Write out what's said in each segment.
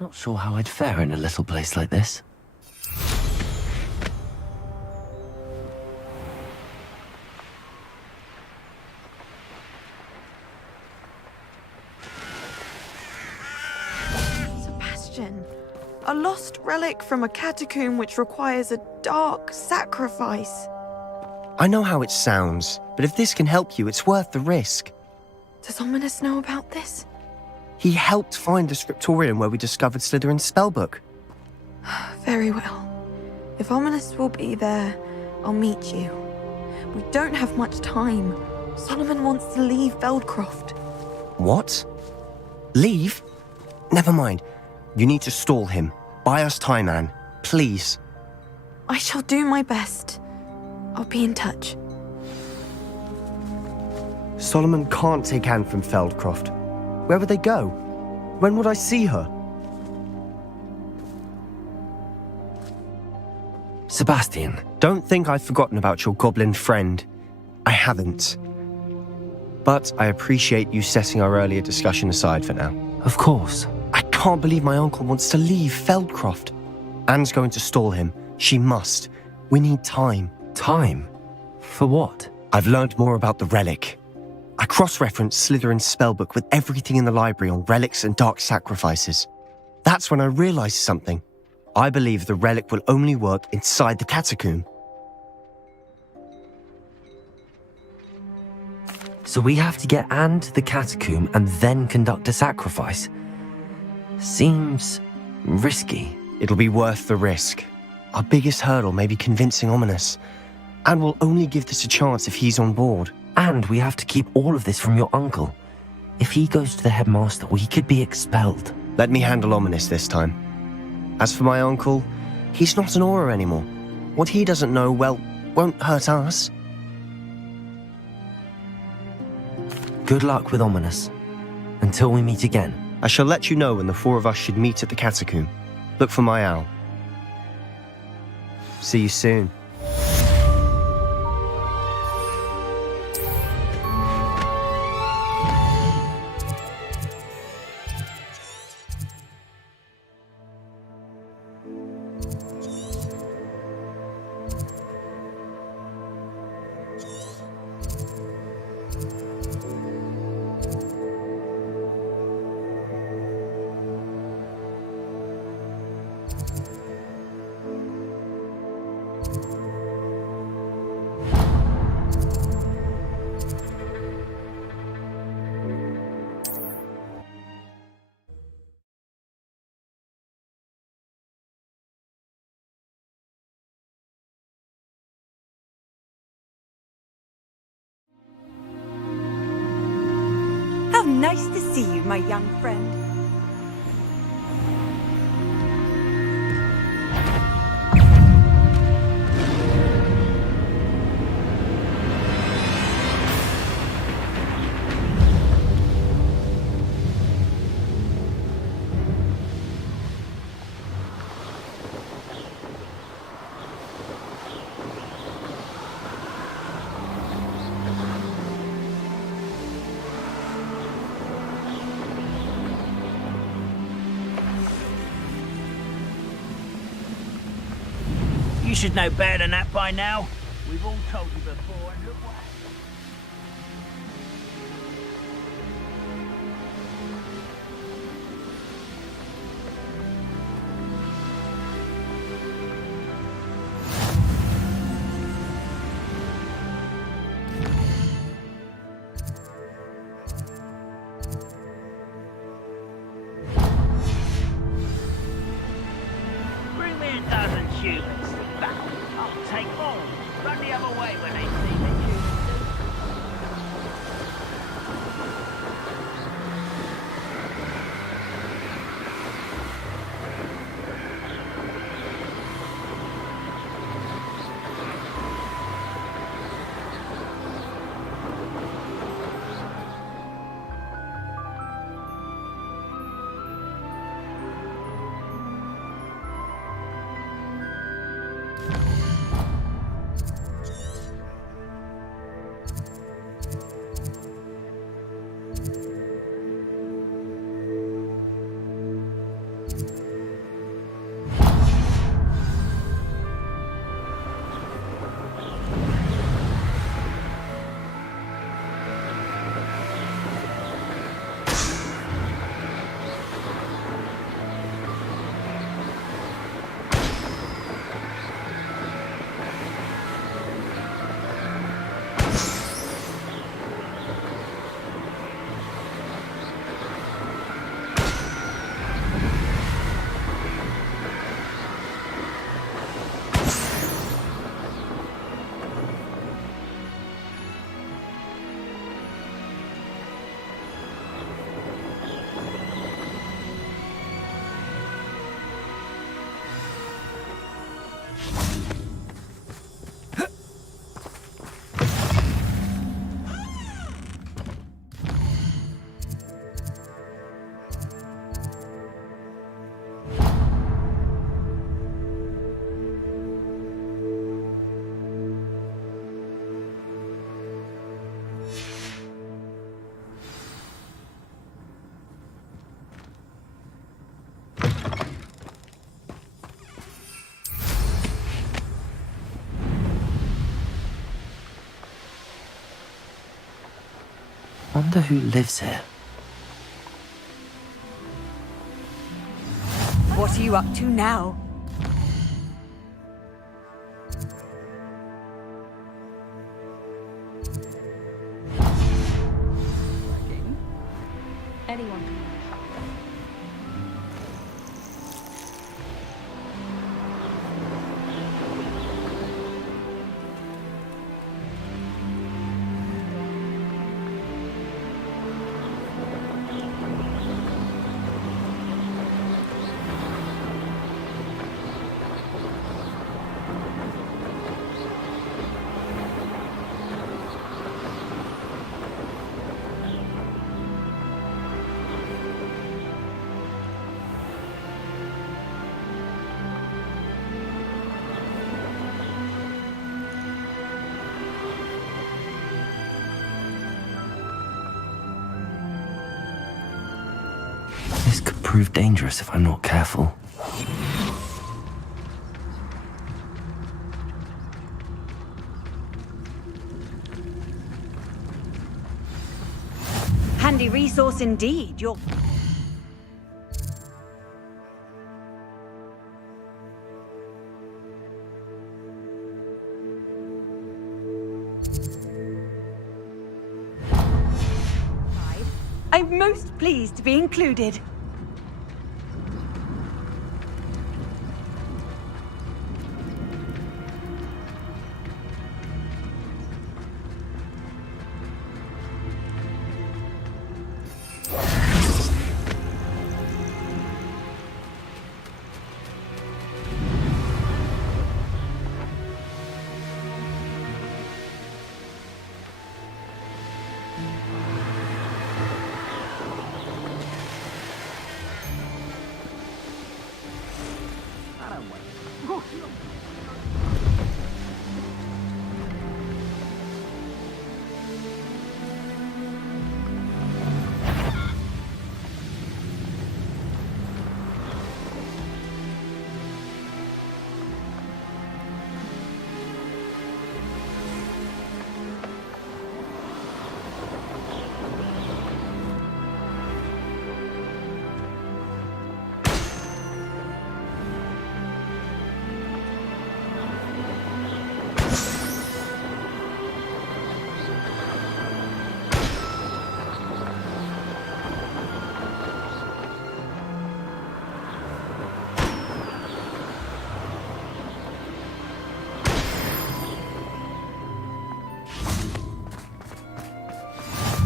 Not sure how I'd fare in a little place like this. Sebastian, a lost relic from a catacomb which requires a dark sacrifice. I know how it sounds, but if this can help you, it's worth the risk. Does Ominous know about this? He helped find the scriptorium where we discovered Slytherin's spellbook. Very well. If Ominous will be there, I'll meet you. We don't have much time. Solomon wants to leave Feldcroft. What? Leave? Never mind. You need to stall him. Buy us time, Anne. Please. I shall do my best. I'll be in touch. Solomon can't take Anne from Feldcroft. Where would they go? When would I see her? Sebastian. Don't think I've forgotten about your goblin friend. I haven't. But I appreciate you setting our earlier discussion aside for now. Of course. I can't believe my uncle wants to leave Feldcroft. Anne's going to stall him. She must. We need time. Time? For what? I've learned more about the relic. I cross-referenced Slytherin's spellbook with everything in the library on relics and dark sacrifices. That's when I realized something. I believe the relic will only work inside the catacomb. So we have to get Anne to the catacomb and then conduct a sacrifice. Seems risky. It'll be worth the risk. Our biggest hurdle may be convincing Ominous. And we'll only give this a chance if he's on board. And we have to keep all of this from your uncle. If he goes to the headmaster, we could be expelled. Let me handle Ominous this time. As for my uncle, he's not an Auror anymore. What he doesn't know, well, won't hurt us. Good luck with Ominous. Until we meet again. I shall let you know when the four of us should meet at the catacomb. Look for my owl. See you soon. How nice to see you, my young friend. You should know better than that by now. We've all told you before, and look what... Bring me a dozen humans to battle. I'll take all. Run the other way when they see the humans. Wonder who lives here. What are you up to now? Anyone can. This could prove dangerous if I'm not careful. Handy resource indeed. You're... I'm most pleased to be included.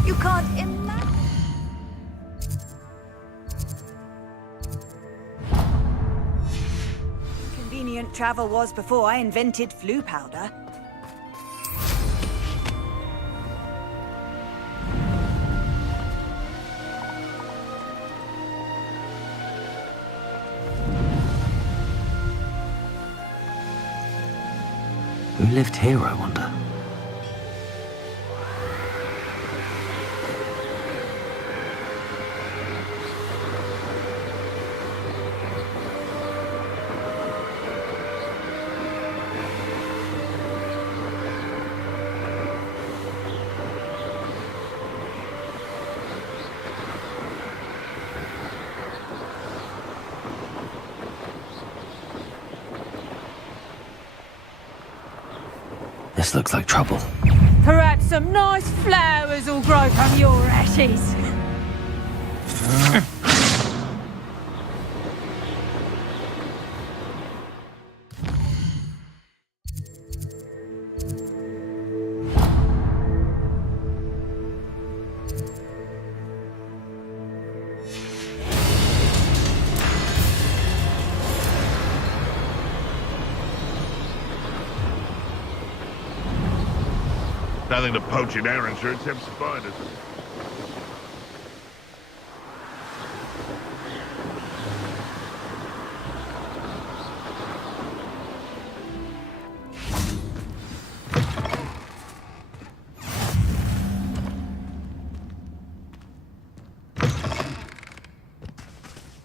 You can't imagine. Convenient travel was before I invented flu powder. Who lived here, I wonder? This looks like trouble. Perhaps some nice flowers will grow from your ashes. Nothing to poach in Arrowshire except spiders.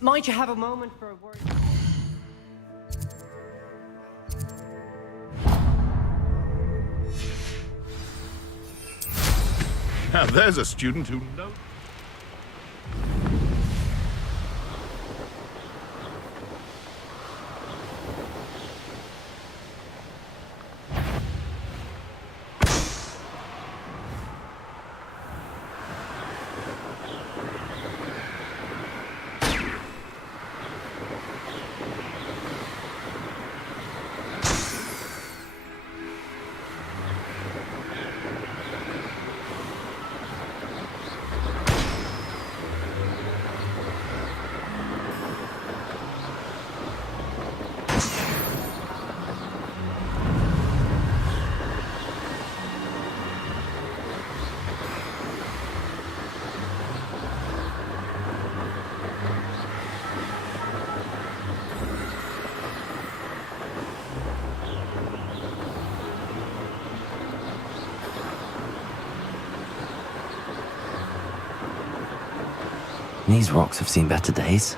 Might you have a moment for a word? Now there's a student who knows. These rocks have seen better days.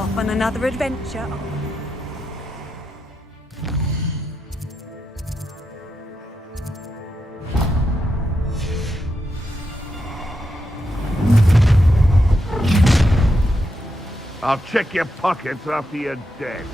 Off on another adventure. I'll check your pockets after you're dead.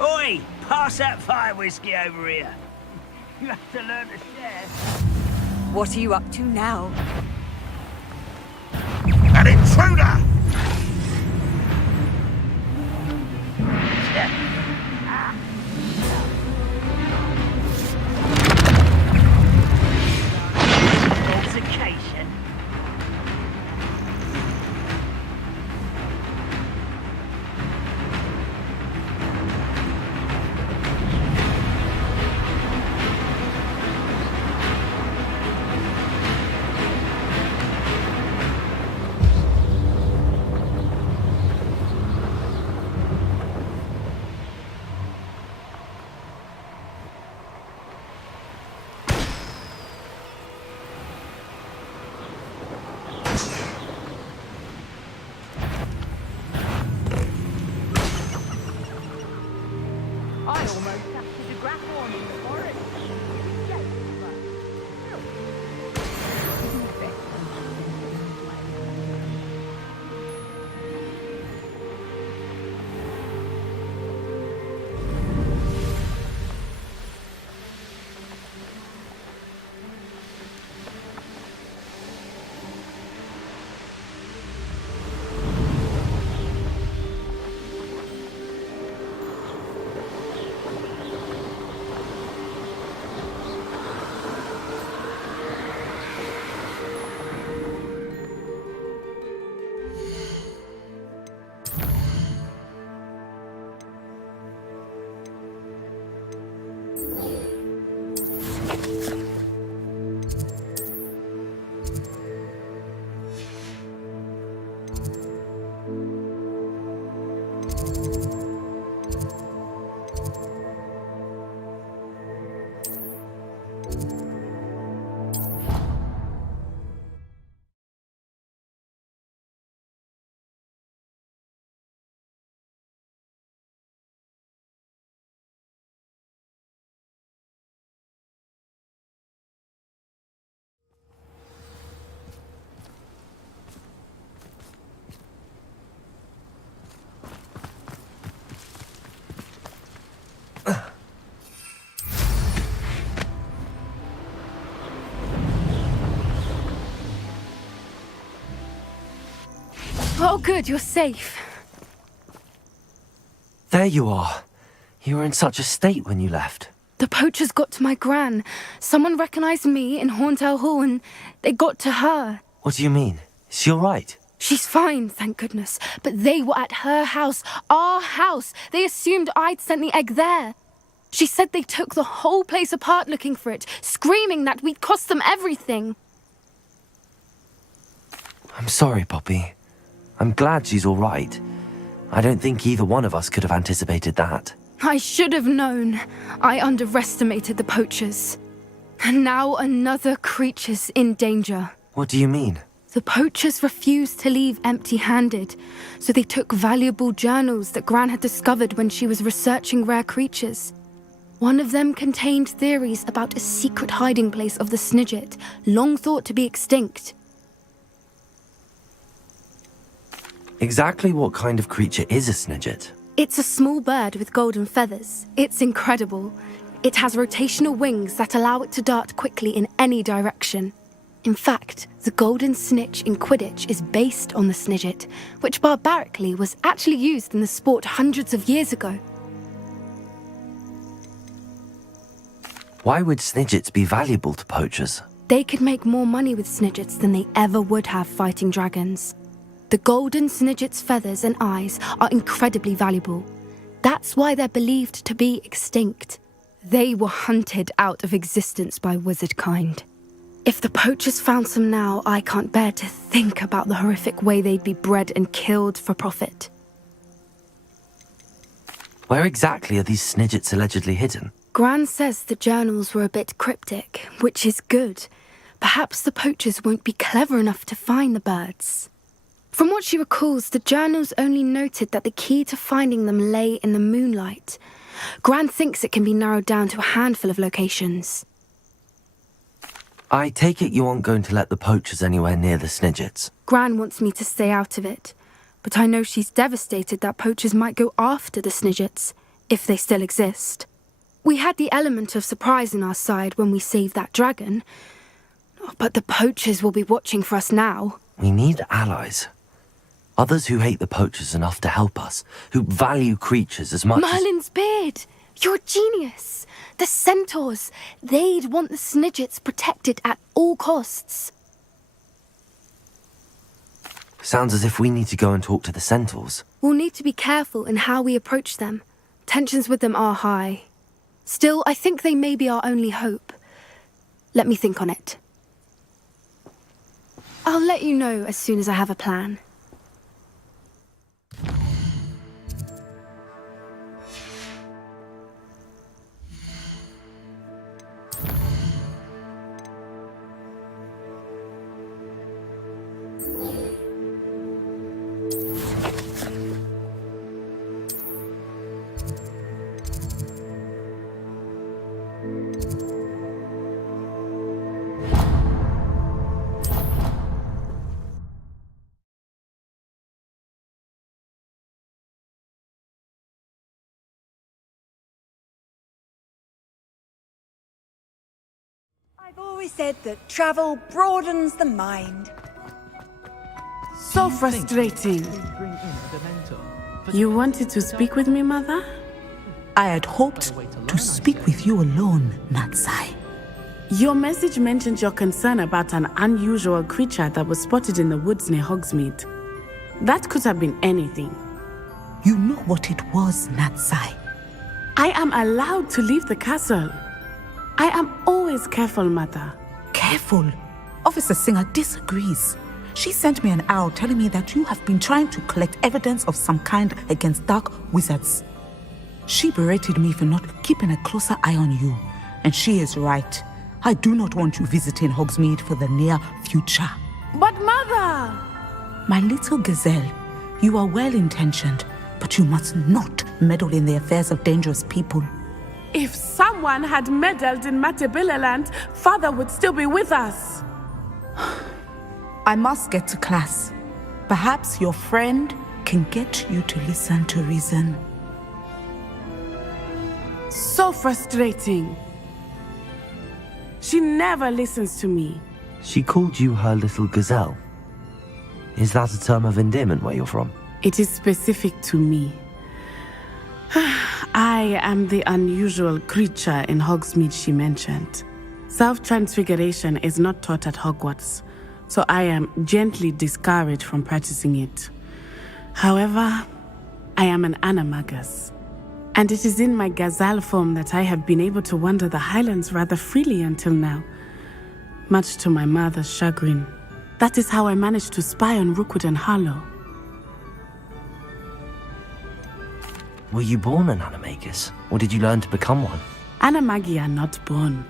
Oi! Pass that fire whiskey over here. You have to learn to share. What are you up to now? An intruder! Altercation. I almost captured a grapple in the forest. Oh, good, you're safe. There you are. You were in such a state when you left. The poachers got to my gran. Someone recognized me in Horntail Hall and they got to her. What do you mean? Is she all right? She's fine, thank goodness. But they were at her house, our house. They assumed I'd sent the egg there. She said they took the whole place apart looking for it, screaming that we'd cost them everything. I'm sorry, Poppy. I'm glad she's all right. I don't think either one of us could have anticipated that. I should have known. I underestimated the poachers. And now another creature's in danger. What do you mean? The poachers refused to leave empty-handed, so they took valuable journals that Gran had discovered when she was researching rare creatures. One of them contained theories about a secret hiding place of the Snidget, long thought to be extinct. Exactly what kind of creature is a snidget? It's a small bird with golden feathers. It's incredible. It has rotational wings that allow it to dart quickly in any direction. In fact, the golden snitch in Quidditch is based on the snidget, which barbarically was actually used in the sport hundreds of years ago. Why would snidgets be valuable to poachers? They could make more money with snidgets than they ever would have fighting dragons. The golden snidget's feathers and eyes are incredibly valuable. That's why they're believed to be extinct. They were hunted out of existence by wizard kind. If the poachers found some now, I can't bear to think about the horrific way they'd be bred and killed for profit. Where exactly are these snidgets allegedly hidden? Gran says the journals were a bit cryptic, which is good. Perhaps the poachers won't be clever enough to find the birds. From what she recalls, the journals only noted that the key to finding them lay in the moonlight. Gran thinks it can be narrowed down to a handful of locations. I take it you aren't going to let the poachers anywhere near the snidgets. Gran wants me to stay out of it, but I know she's devastated that poachers might go after the snidgets, if they still exist. We had the element of surprise on our side when we saved that dragon, but the poachers will be watching for us now. We need allies. Others who hate the poachers enough to help us, who value creatures as much as... Merlin's beard! You're a genius! The centaurs! They'd want the snidgets protected at all costs. Sounds as if we need to go and talk to the centaurs. We'll need to be careful in how we approach them. Tensions with them are high. Still, I think they may be our only hope. Let me think on it. I'll let you know as soon as I have a plan. I've always said that travel broadens the mind. So frustrating. You wanted to speak with me, Mother? I had hoped to speak with you alone, Natsai. Your message mentioned your concern about an unusual creature that was spotted in the woods near Hogsmeade. That could have been anything. You know what it was, Natsai. I am allowed to leave the castle. I am always careful, Mother. Careful. Officer Singer disagrees. She sent me an owl telling me that you have been trying to collect evidence of some kind against dark wizards. She berated me for not keeping a closer eye on you. And she is right. I do not want you visiting Hogsmeade for the near future. But Mother! My little gazelle, you are well-intentioned, but you must not meddle in the affairs of dangerous people. If someone had meddled in Matabeleland, Father would still be with us. I must get to class. Perhaps your friend can get you to listen to reason. So frustrating. She never listens to me. She called you her little gazelle. Is that a term of endearment where you're from? It is specific to me. I am the unusual creature in Hogsmeade she mentioned. Self-transfiguration is not taught at Hogwarts, so I am gently discouraged from practicing it. However, I am an animagus, and it is in my gazelle form that I have been able to wander the Highlands rather freely until now, much to my mother's chagrin. That is how I managed to spy on Rookwood and Harlow. Were you born an animagus, or did you learn to become one? Animagi are not born.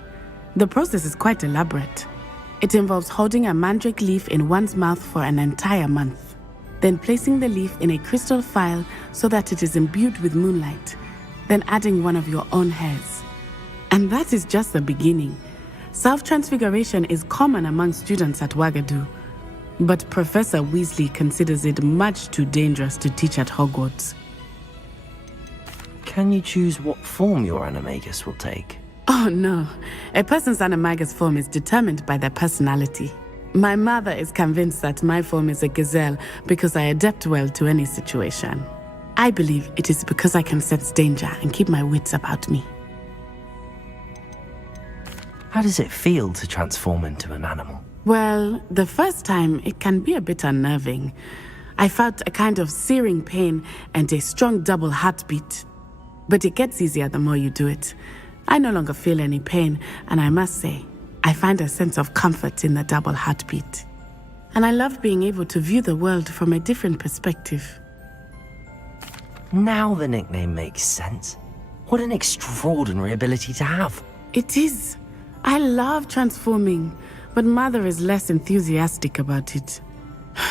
The process is quite elaborate. It involves holding a mandrake leaf in one's mouth for an entire month, then placing the leaf in a crystal phial so that it is imbued with moonlight, then adding one of your own hairs. And that is just the beginning. Self-transfiguration is common among students at Wagadu. but Professor Weasley considers it much too dangerous to teach at Hogwarts. Can you choose what form your animagus will take? Oh no, a person's animagus form is determined by their personality. My mother is convinced that my form is a gazelle because I adapt well to any situation. I believe it is because I can sense danger and keep my wits about me. How does it feel to transform into an animal? Well, the first time it can be a bit unnerving. I felt a kind of searing pain and a strong double heartbeat. But it gets easier the more you do it. I no longer feel any pain, and I must say, I find a sense of comfort in the double heartbeat. And I love being able to view the world from a different perspective. Now the nickname makes sense. What an extraordinary ability to have. It is. I love transforming, but Mother is less enthusiastic about it.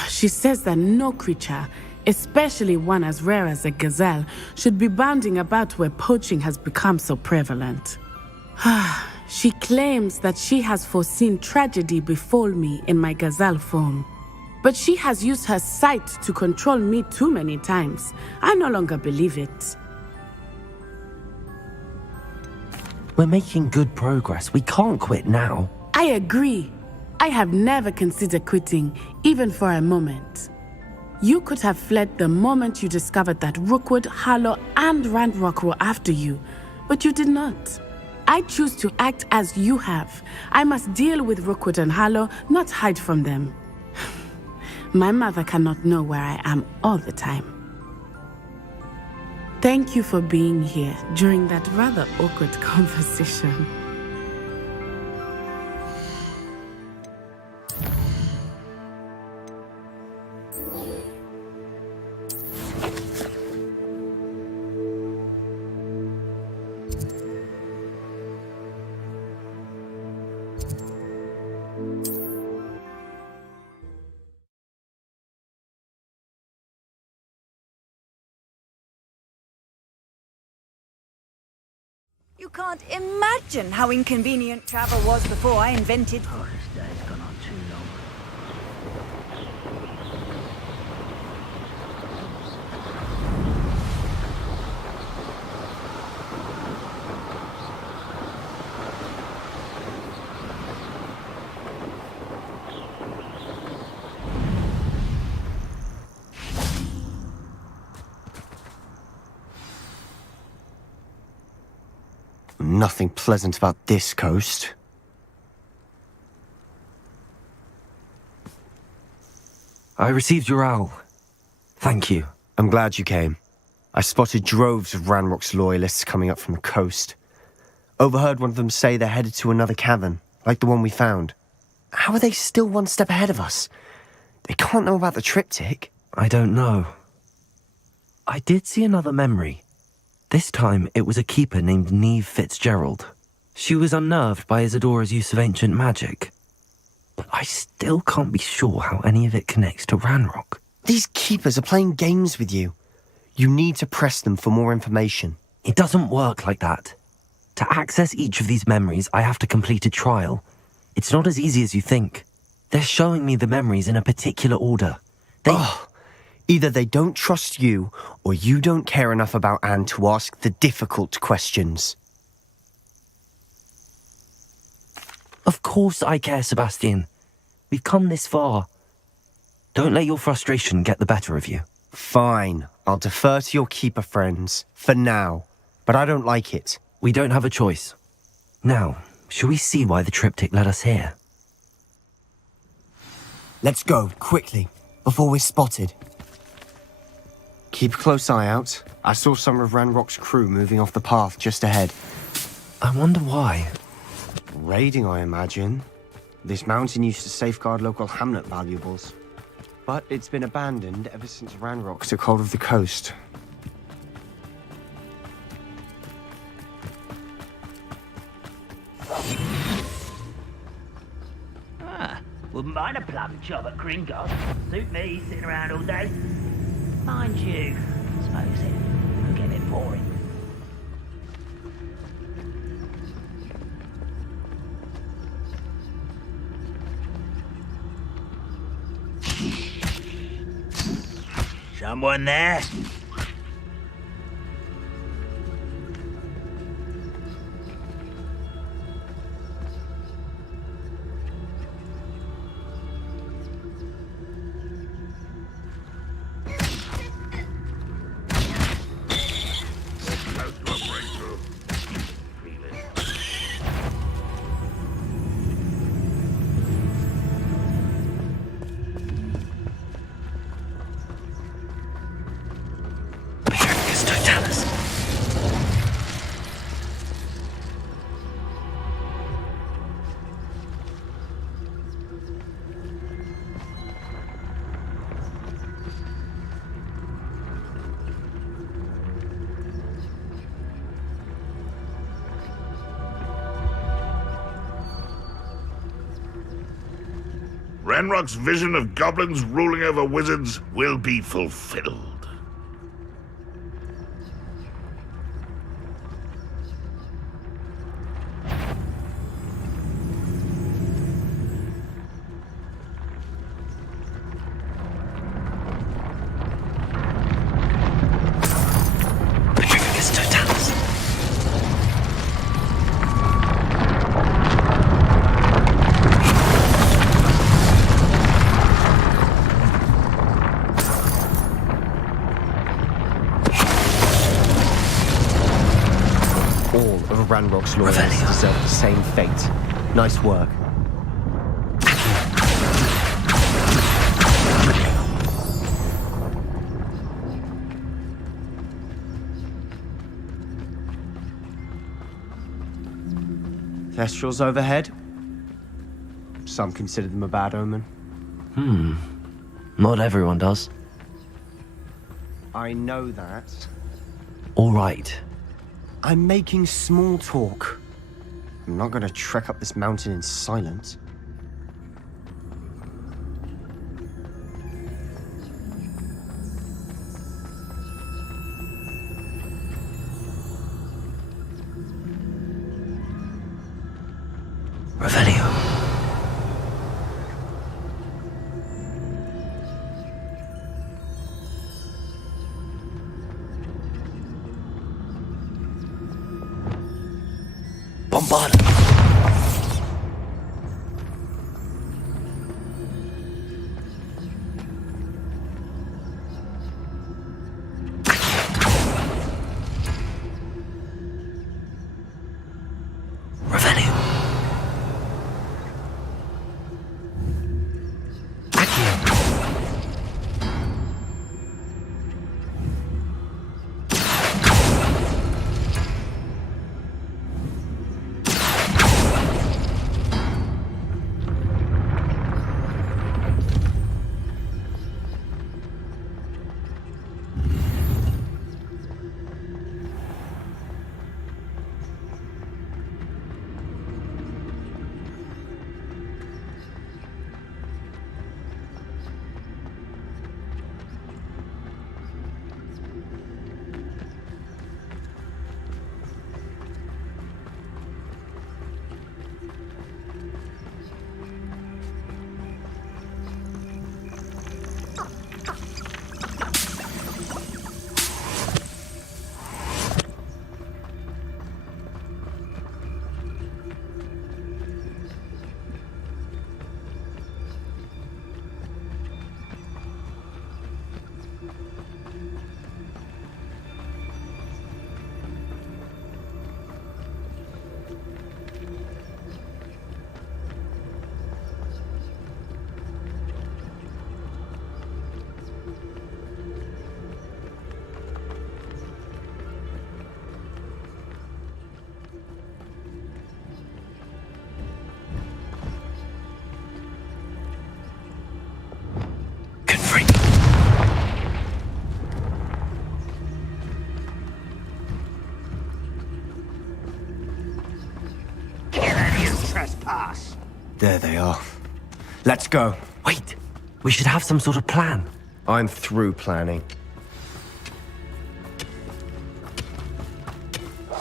She says that no creature, especially one as rare as a gazelle, should be bounding about where poaching has become so prevalent. She claims that she has foreseen tragedy befall me in my gazelle form. But she has used her sight to control me too many times. I no longer believe it. We're making good progress. We can't quit now. I agree. I have never considered quitting, even for a moment. You could have fled the moment you discovered that Rookwood, Harlow, and Ranrock were after you, but you did not. I choose to act as you have. I must deal with Rookwood and Harlow, not hide from them. My mother cannot know where I am all the time. Thank you for being here during that rather awkward conversation. You can't imagine how inconvenient travel was before I invented... Oh, this day's gone on too long. Nothing pleasant about this coast. I received your owl. Thank you. I'm glad you came. I spotted droves of Ranrock's loyalists coming up from the coast. Overheard one of them say they're headed to another cavern, like the one we found. How are they still one step ahead of us? They can't know about the triptych. I don't know. I did see another memory. This time, it was a keeper named Neve Fitzgerald. She was unnerved by Isadora's use of ancient magic. But I still can't be sure how any of it connects to Ranrock. These keepers are playing games with you. You need to press them for more information. It doesn't work like that. To access each of these memories, I have to complete a trial. It's not as easy as you think. They're showing me the memories in a particular order. Either they don't trust you, or you don't care enough about Anne to ask the difficult questions. Of course I care, Sebastian. We've come this far. Don't let your frustration get the better of you. Fine, I'll defer to your keeper friends, for now. But I don't like it. We don't have a choice. Now, shall we see why the triptych led us here? Let's go, quickly, before we're spotted. Keep a close eye out. I saw some of Ranrock's crew moving off the path just ahead. I wonder why. Raiding, I imagine. This mountain used to safeguard local hamlet valuables. But it's been abandoned ever since Ranrock took hold of the coast. Wouldn't mind a plum job at Gringotts. Suit me, sitting around all day. Mind you, I suppose it can get a bit boring. Someone there? Close to a breakthrough. Feel it. Pyrrhus totalis. Ranrock's vision of goblins ruling over wizards will be fulfilled. Pyrrhus totalis. All of Ranrock's lawyers Revelio. deserve the same fate. Nice work. Thestrals overhead. Some consider them a bad omen. Not everyone does. I know that. All right. I'm making small talk. I'm not gonna trek up this mountain in silence. Revelio. Bombardum. Revelio. Confront. Kill any who trespass. There they are. Let's go. Wait. We should have some sort of plan. I'm through planning.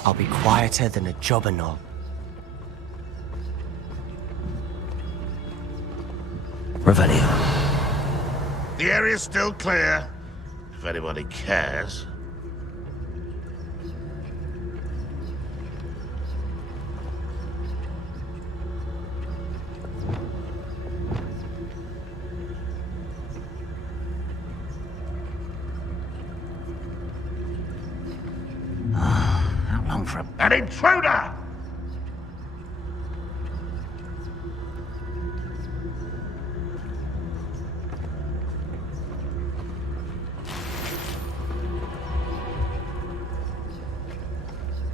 I'll be quieter than a jobberknoll. Revelio. The area's still clear. If anybody cares. How long for a... An intruder!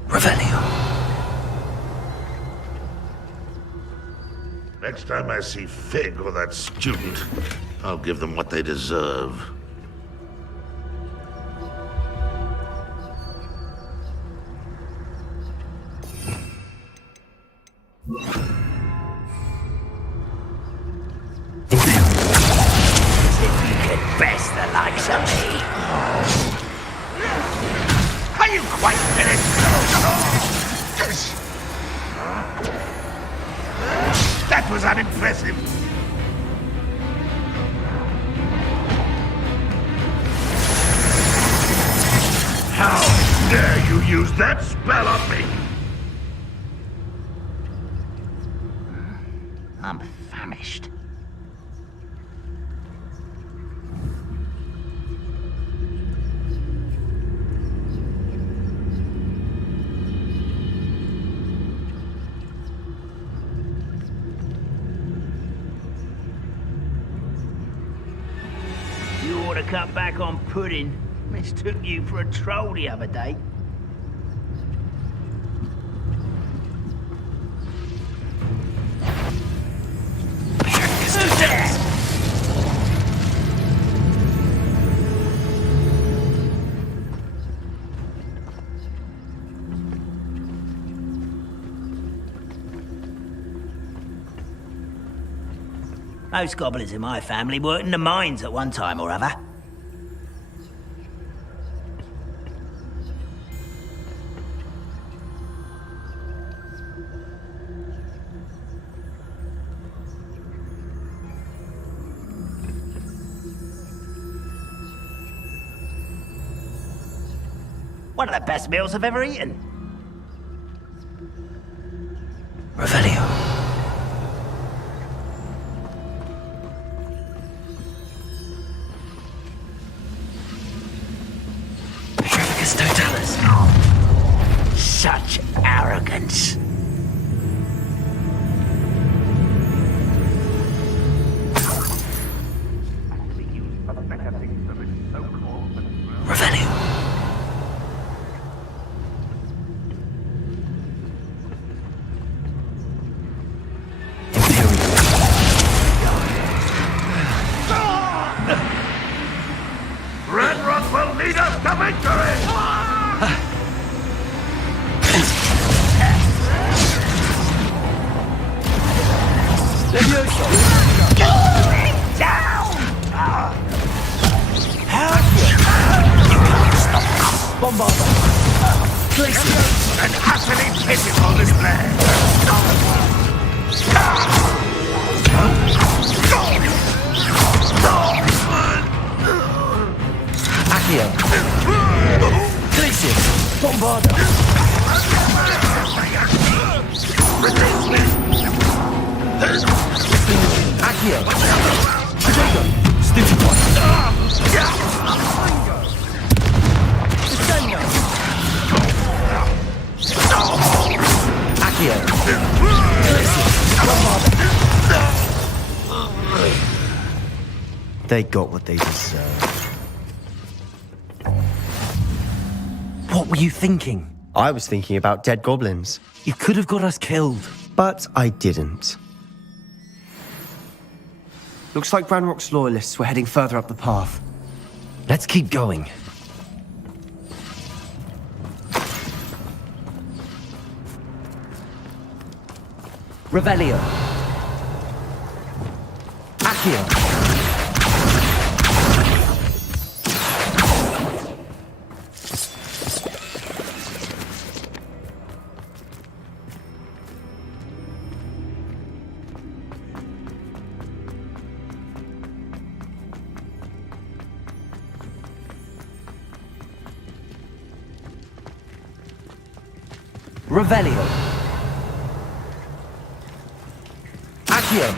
Revelio. Next time I see Fig or that student, I'll give them what they deserve. Best the likes of me. Are you quite finished? That was unimpressive. How dare you use that spell on me? I'm famished. You ought to cut back on pudding. Mistook you for a troll the other day. Who's there? Most goblins in my family worked in the mines at one time or other. One of the best meals I've ever eaten. Revelio. Petrificus totalis. Such arrogance. Revelio. Ranrock will lead us to victory! An utterly pitiful display! Accio. Glacius. Bombarda. Accio. Potato. Stupid one. Accio. Glacius. Bombarda. They got what they deserved. What were you thinking? I was thinking about dead goblins, You could have got us killed. but I didn't. Looks like Ranrock's loyalists were heading further up the path. Let's keep going. Revelio. Accio. Revelio. Accio.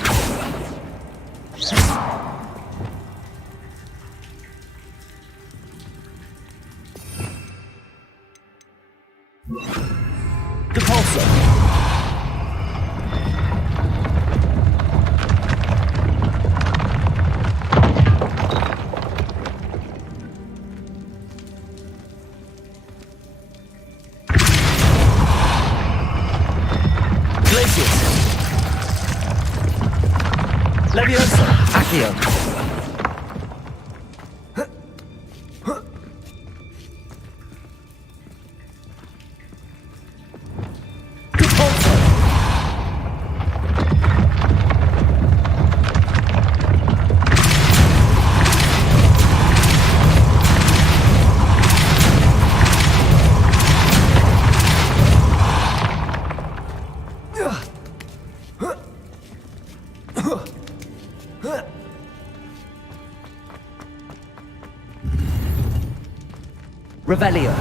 Depulso. Leviosa! Accio! Revelio.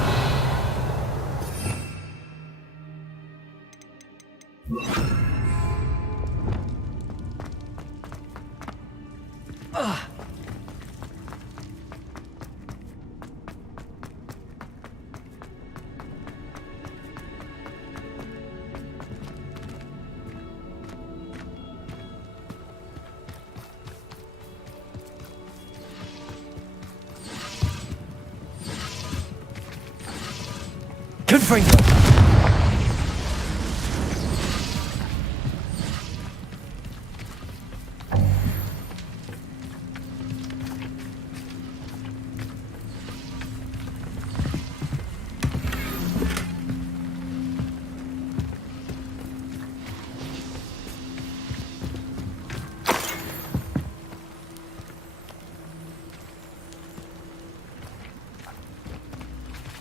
Confringo.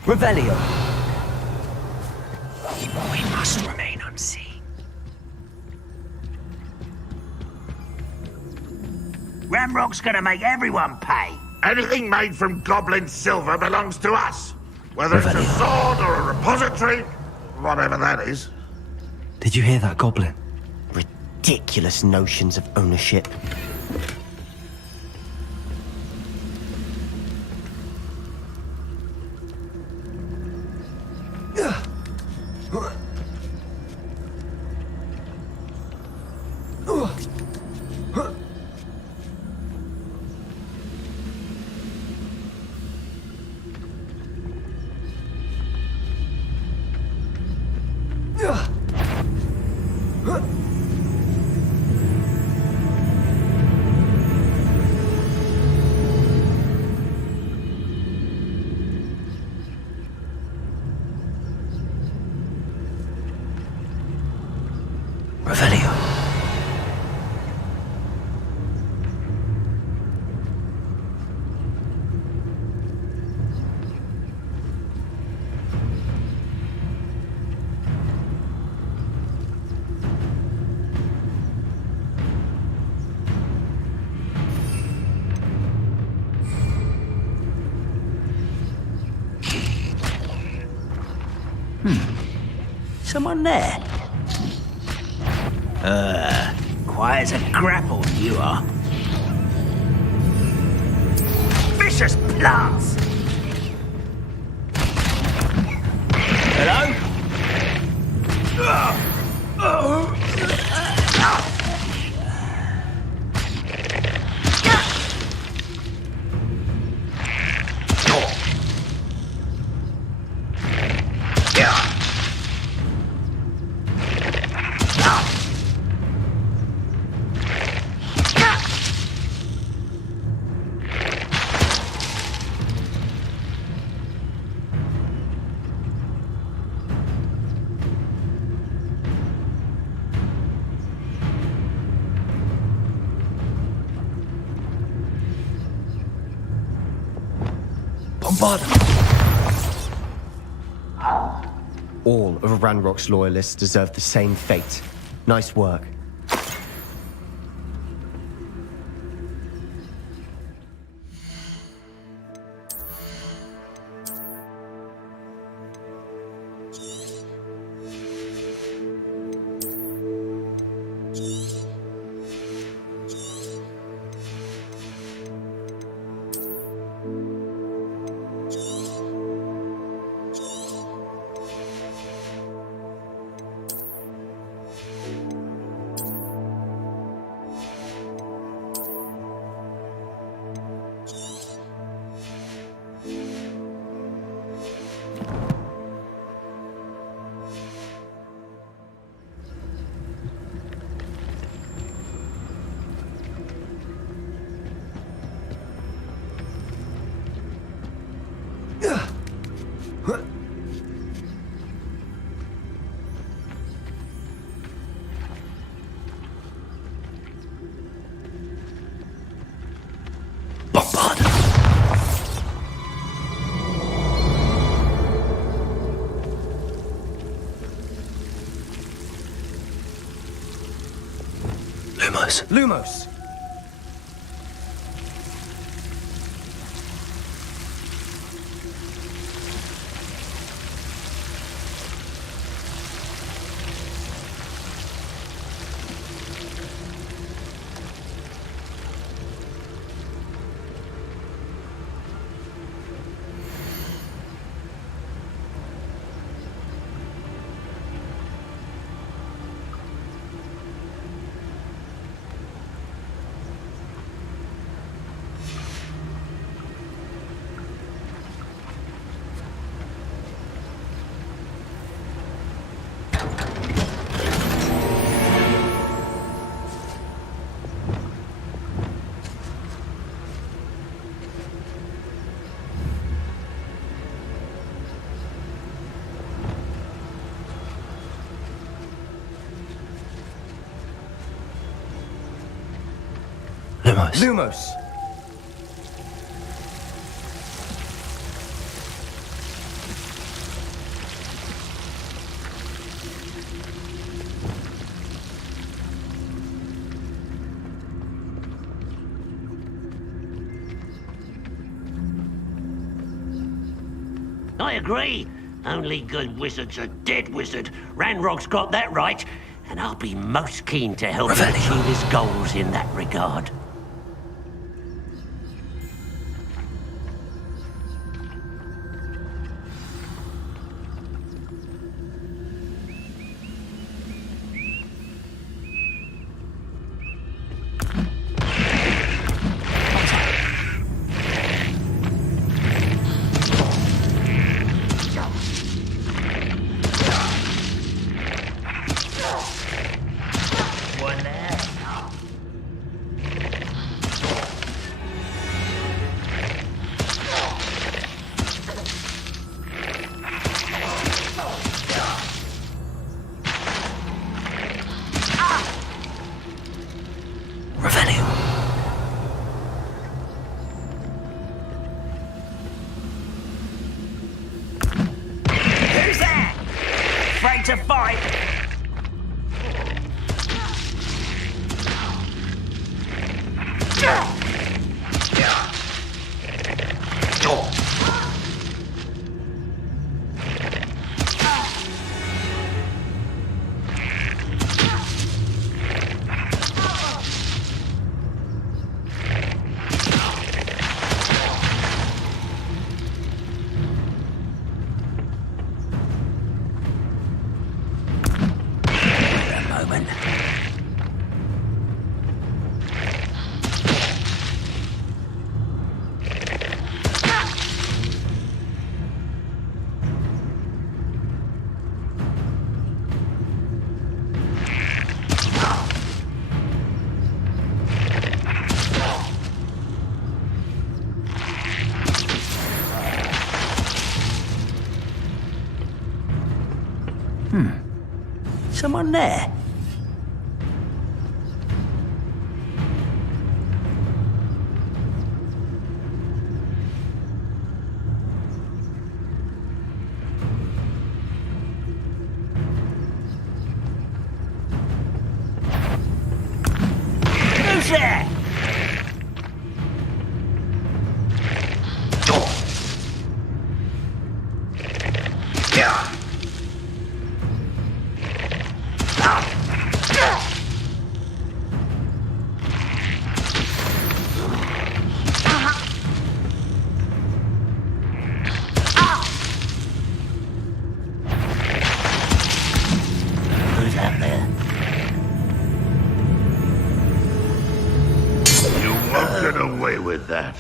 Revelio. We must remain unseen. Ramrock's gonna make everyone pay. Anything made from goblin silver belongs to us. Whether it's a sword or a repository, whatever that is. Did you hear that, Goblin? Ridiculous notions of ownership. Revelio. Someone there? Quiet as a grapple, you are. Vicious plants! Hello? All of Ranrock's loyalists deserve the same fate. Nice work. Lumos. Lumos! Lumos. Lumos! I agree. Only good wizard's a dead wizard. Ranrock's got that right. And I'll be most keen to help him achieve his goals in that regard. To fight. Someone there? Who's there? Get away with that.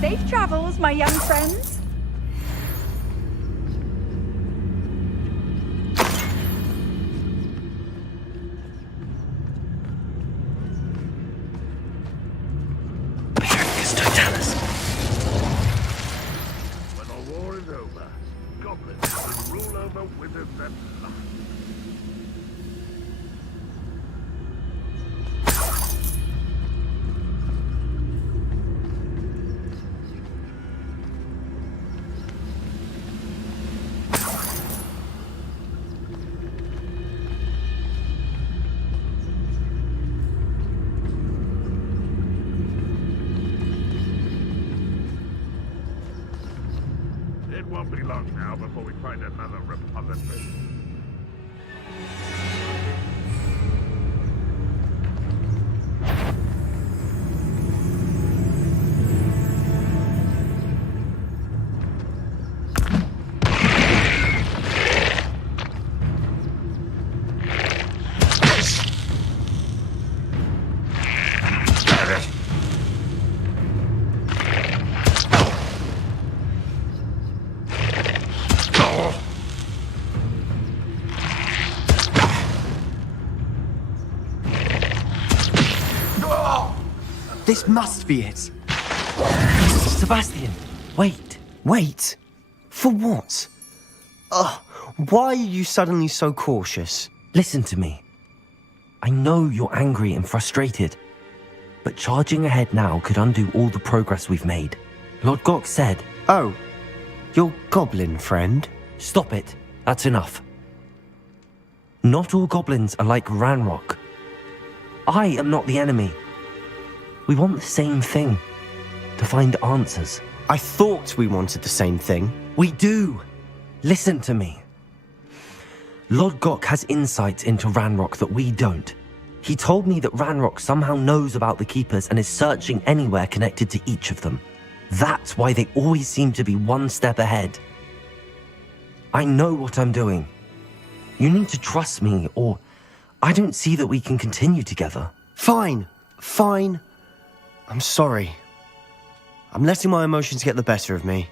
Safe travels, my young friends. It won't be long now before we find another repository. This must be it. Sebastian, wait. Wait. For what? Ugh. Why are you suddenly so cautious? Listen to me. I know you're angry and frustrated, but charging ahead now could undo all the progress we've made. Lord Gok said... Oh, your goblin friend? Stop it. That's enough. Not all goblins are like Ranrock. I am not the enemy. We want the same thing. To find answers. I thought we wanted the same thing. We do. Listen to me. Lord Gok has insights into Ranrock that we don't. He told me that Ranrock somehow knows about the Keepers and is searching anywhere connected to each of them. That's why they always seem to be one step ahead. I know what I'm doing. You need to trust me, or I don't see that we can continue together. Fine. Fine. I'm sorry. I'm letting my emotions get the better of me.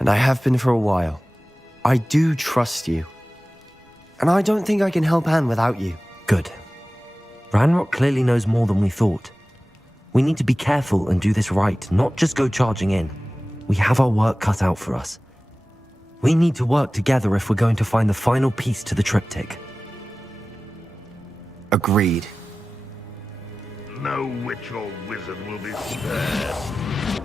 And I have been for a while. I do trust you. And I don't think I can help Anne without you. Good. Ranrock clearly knows more than we thought. We need to be careful and do this right, not just go charging in. We have our work cut out for us. We need to work together if we're going to find the final piece to the triptych. Agreed. No witch or wizard will be spared.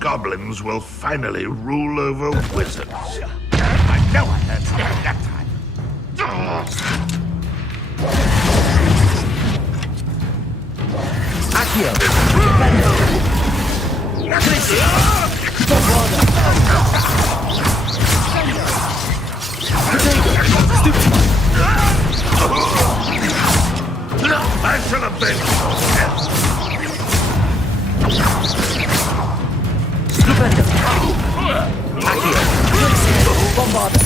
Goblins will finally rule over wizards. I know I heard something that time. Accio! I shall avenge myself. Stupendo! Accio! Bombarda!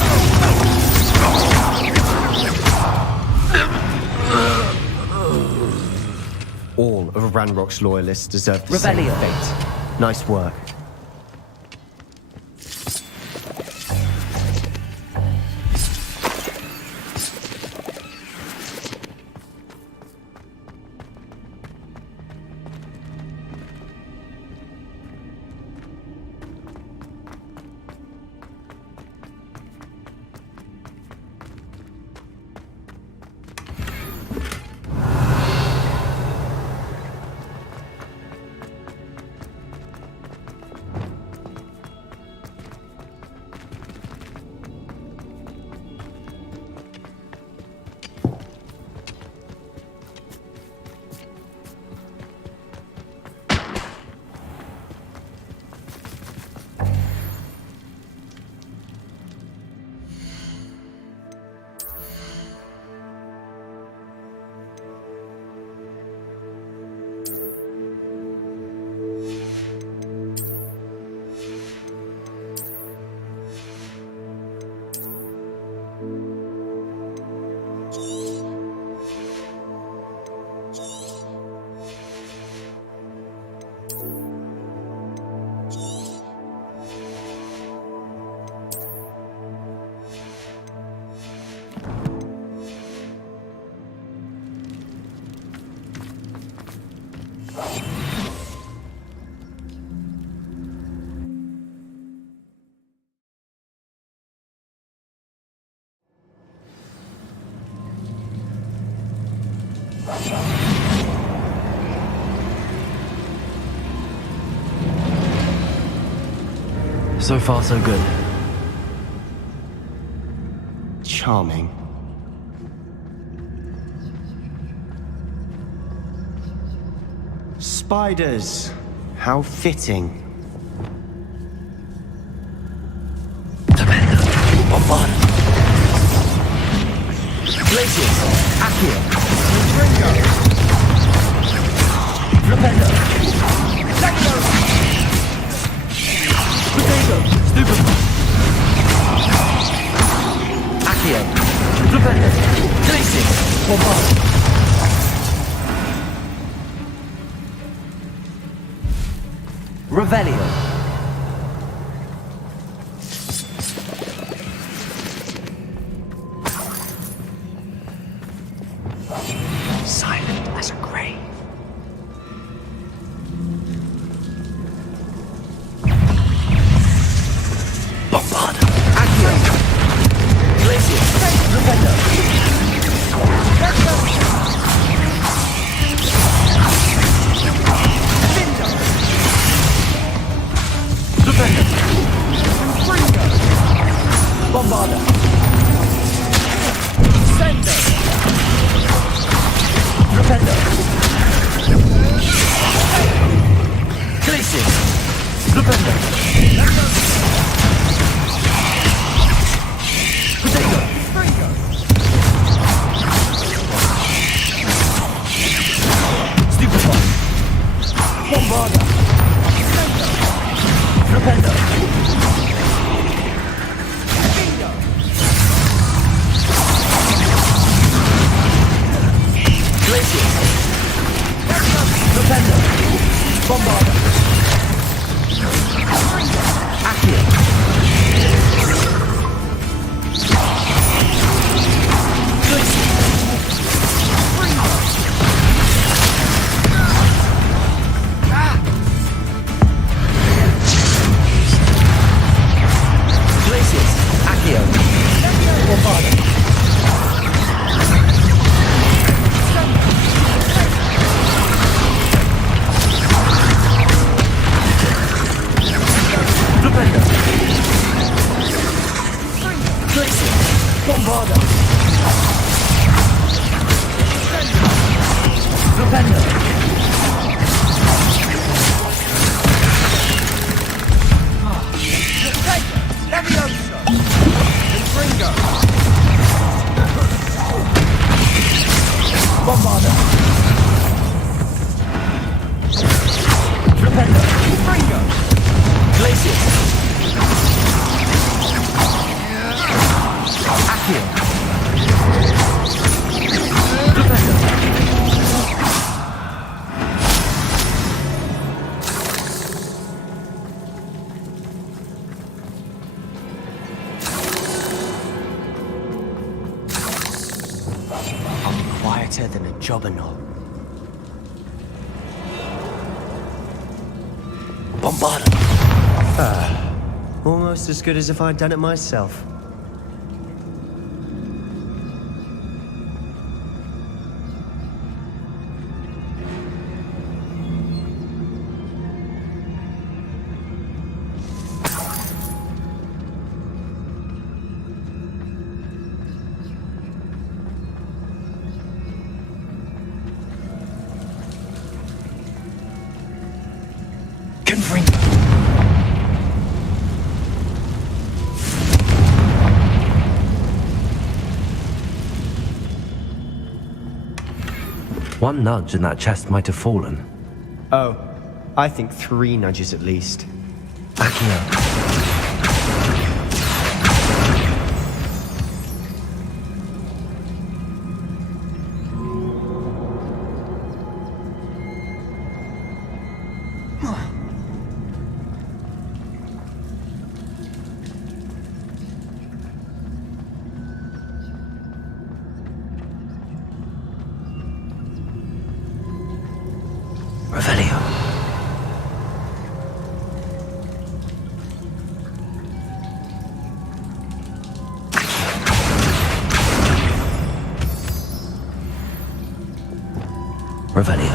All of Ranrock's loyalists deserve the same Revelio. fate. Nice work. So far, so good. Charming. Spiders. How fitting. Bombard. Glaciers. Accio. Ringo. Flipendo. Leviosa. Potato. Stupid. Accio. Flipendo. Glaciers. Bombard. Revelio. Silent as a grave. Bombard. Accio. Glacier. Flipendo. Flipendo. Bombarda. Sendo. Flipendo. Glacier. Flipendo. Potato. Stupefy. Bombarda. Flipendo. Glacier. Flipendo. Bombarda. Accio. Glacier. Glaciers. Accio. Bombarda. Flipendo. Glacier. Bombarda. Flipendo. Leviosa. Ringo. Bombarda. Flipendo. Ringo. Glacier. Accio. Flipendo. I'll be quieter than a jobberknoll. Bombarda. Almost as good as if I'd done it myself. Confringo. One nudge and that chest might have fallen. Oh, I think 3 nudges at least. Accio. Revelio. Revelio.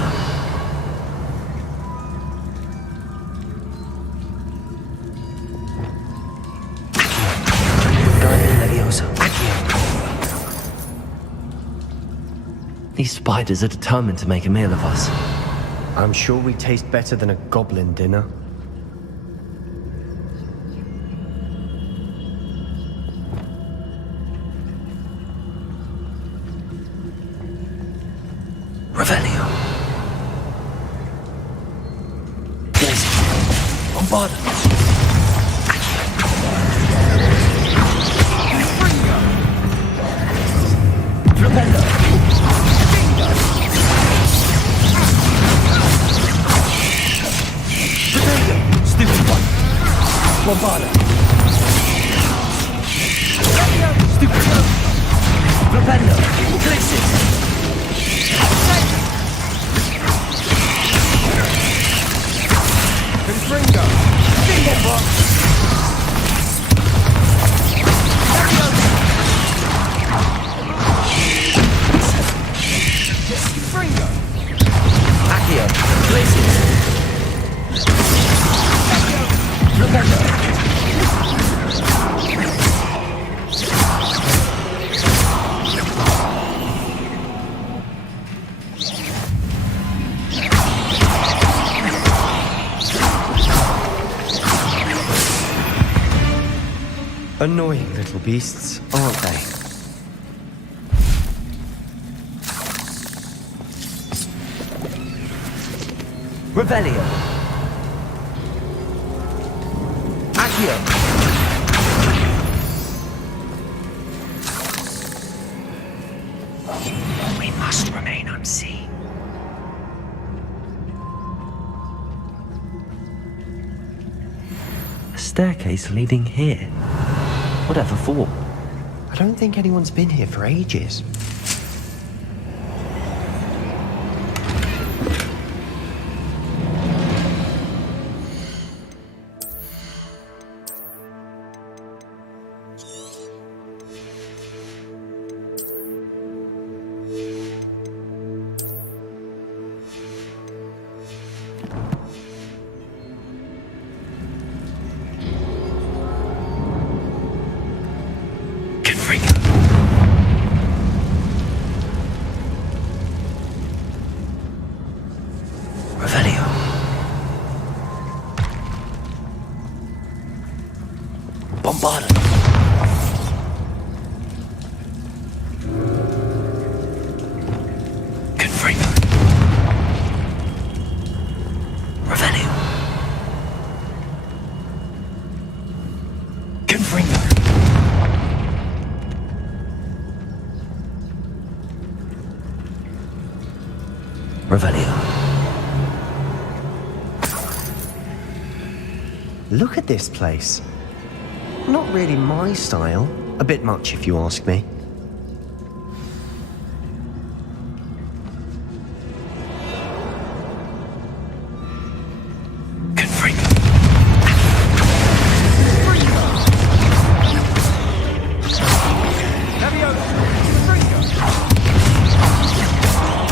Wingardium Leviosa. These spiders are determined to make a meal of us. I'm sure we taste better than a goblin dinner. Revelio. Blaze. Bombard. Flipendo. Stupid one. Bombarda. Stupid one. Flipendo. Places. Confringo. Bingo box. Confringo. Accio. Places. Flipendo. Annoying little beasts, aren't they? Revelio. Accio. We must remain unseen. A staircase leading here. Whatever for? I don't think anyone's been here for ages. Revelio. Bombarda. Confringo. Revelio. Confringo. Revelio. Look at this place. Not really my style. A bit much, if you ask me. Confringo.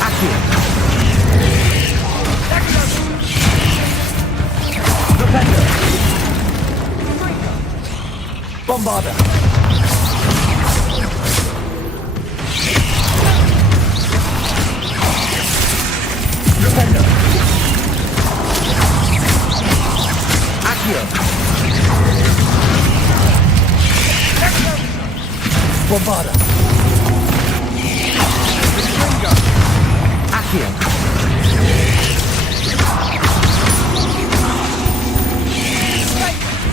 Accio. Flipendo. Bombarda. Flipendo. Accio. Bombarda. Accio.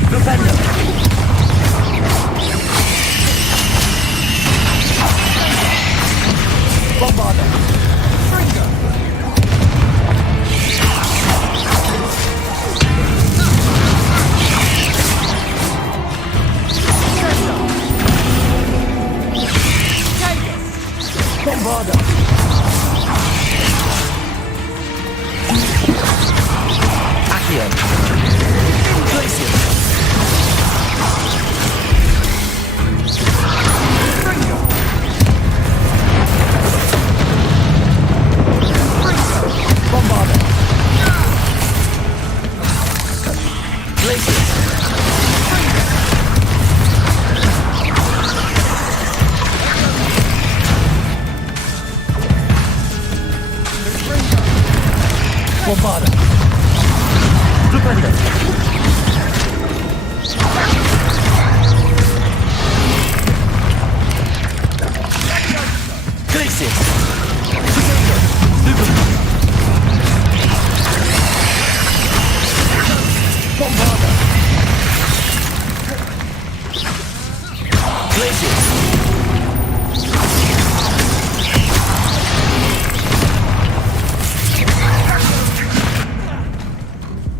Flipendo. Bombarda. Bombarda. Accio. Places. Ringo.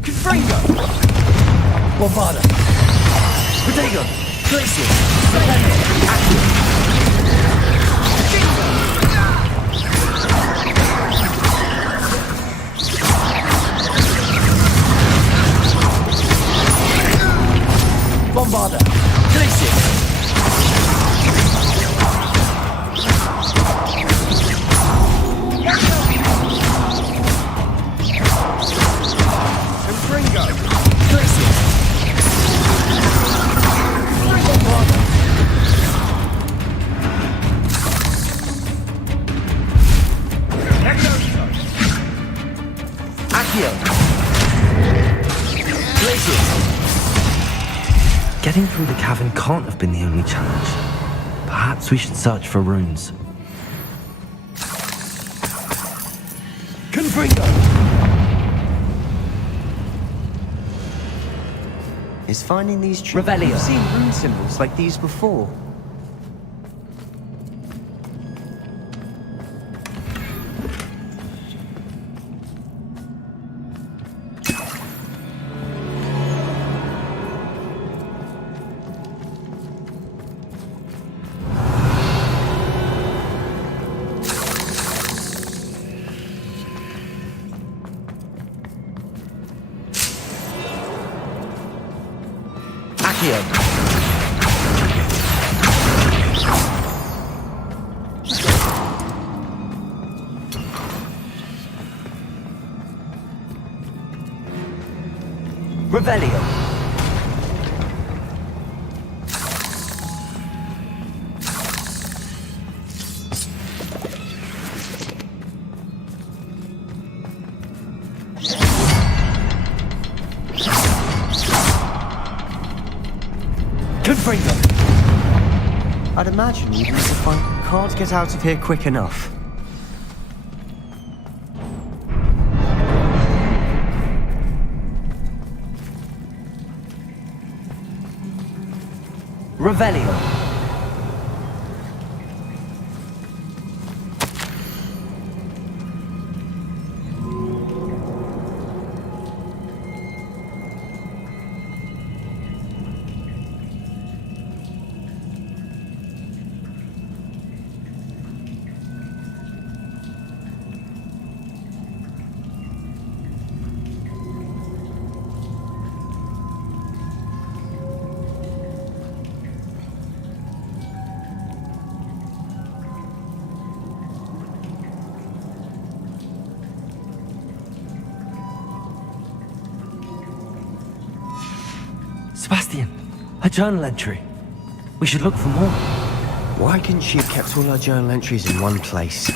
Confringo! Bombarda! Protego! Glacius! Bombarda! Glacius! Confringo! Glacius! Bombarda! Accio! Glacius! Getting through the cavern can't have been the only challenge. Perhaps we should search for runes. Confringo! Is finding these trees... Revelio. I've seen rune symbols like these before. Accio! Revelio! Confringo! I'd imagine you'd need to find... Can't get out of here quick enough. Revelio! Sebastian, a journal entry. We should look for more. Why couldn't she have kept all her journal entries in one place?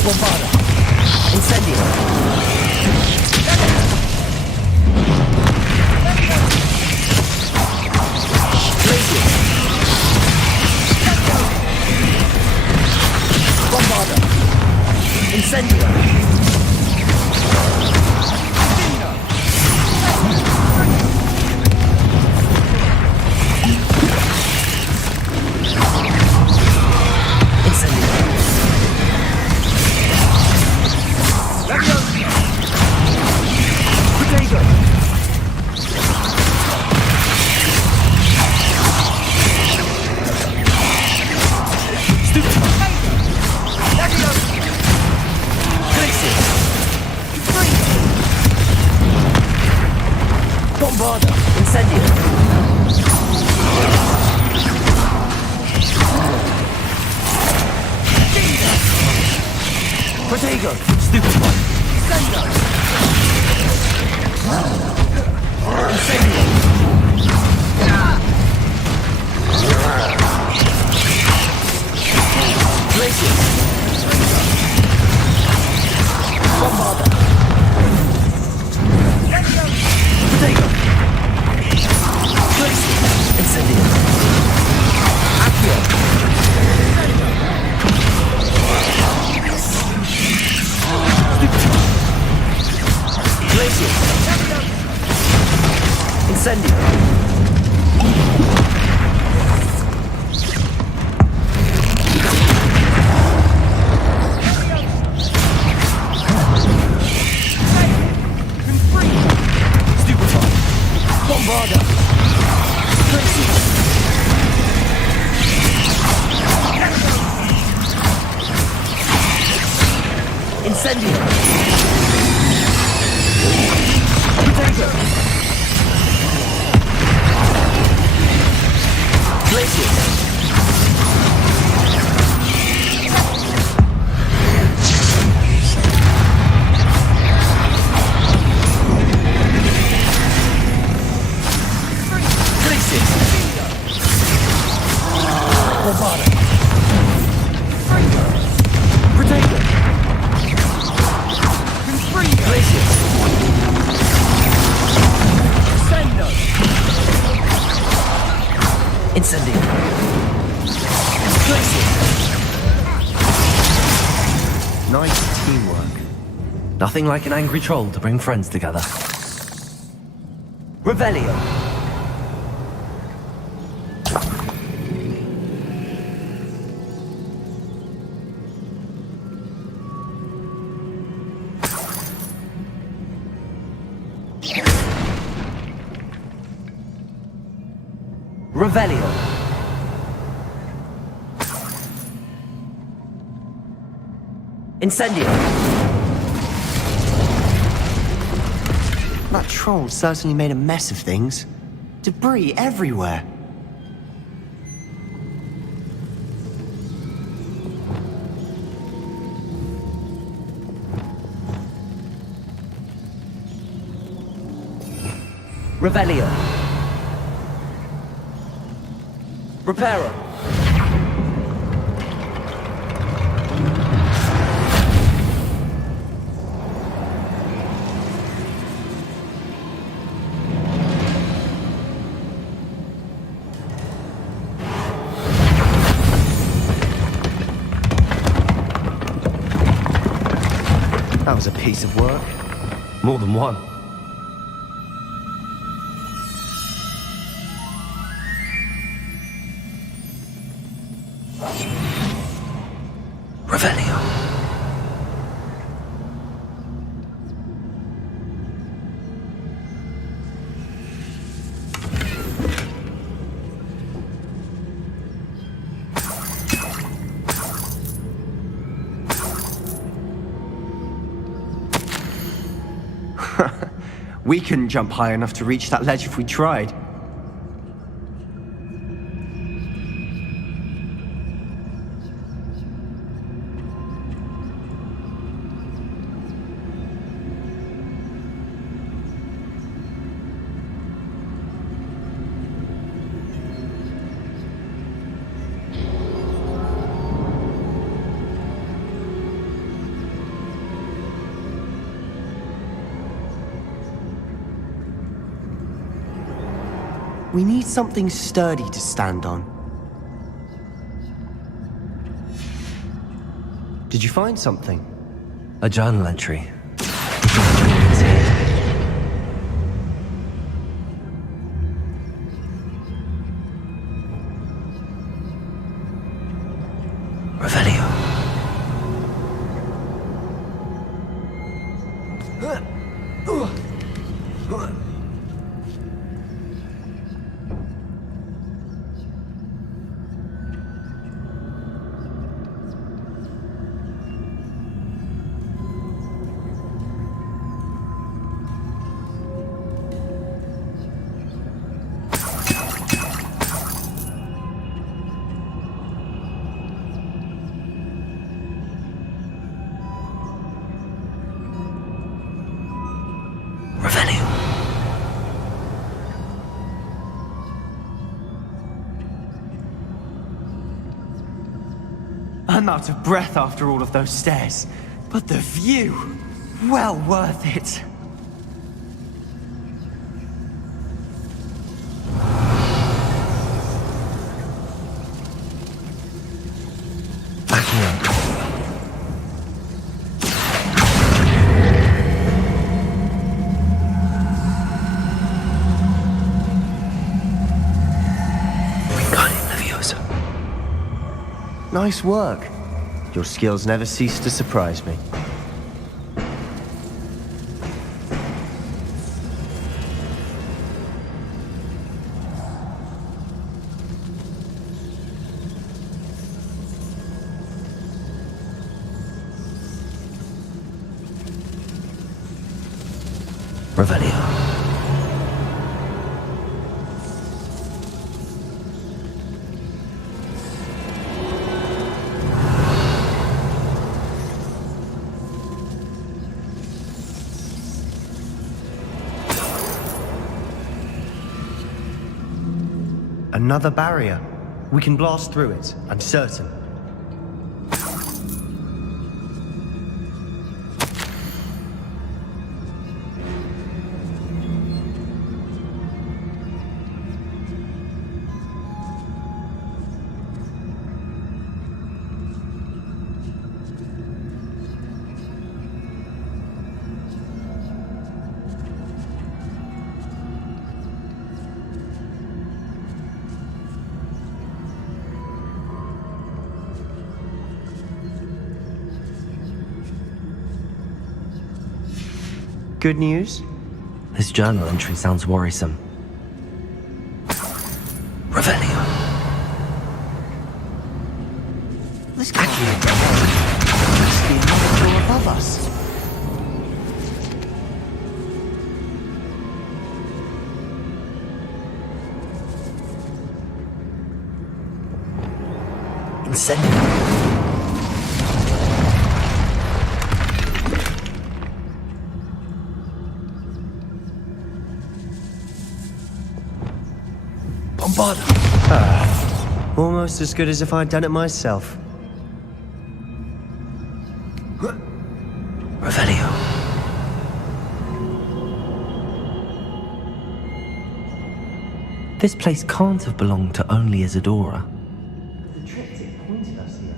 Bombarda! Incendio! Glacius! Bombarda! Incendio! Glacius! Incendio! Protego! Stupefy! Incendio! Incendio! Glacius! Bombarda! Protego! Glacius! Incendio! Accio! Glacius! Incendio! Stupefy! Bombarda! Glacius! Incendio! Potato! Glacius! Glacius! Bombarda! Potato! Glacius! Sendo! Incendio! Glacius! Nice teamwork. Nothing like an angry troll to bring friends together. Revelio! Revelio! Incendio! That troll certainly made a mess of things. Debris everywhere. Revelio! Reparo! That was a piece of work. More than one. Revelio. We couldn't jump high enough to reach that ledge if we tried. We need something sturdy to stand on. Did you find something? A journal entry. Revelio. Revelio. I'm out of breath after all of those stairs, but the view, well worth it. Backing up. Nice work. Your skills never cease to surprise me. Revelio. Another barrier. We can blast through it, I'm certain. Good news? This journal entry sounds worrisome. Revelio. This can't be a door. Must be another door above us. Incendiary. Almost as good as if I'd done it myself. Revelio. This place can't have belonged to only Isadora. The triptych pointed us here.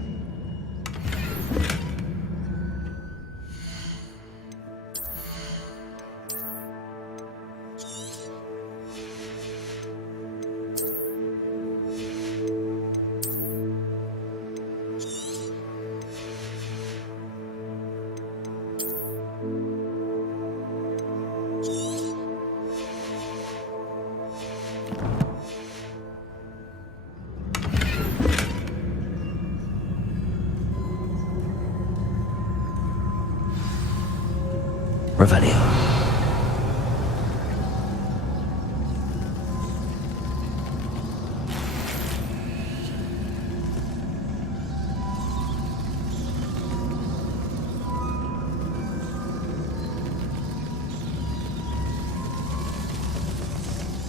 Revelio.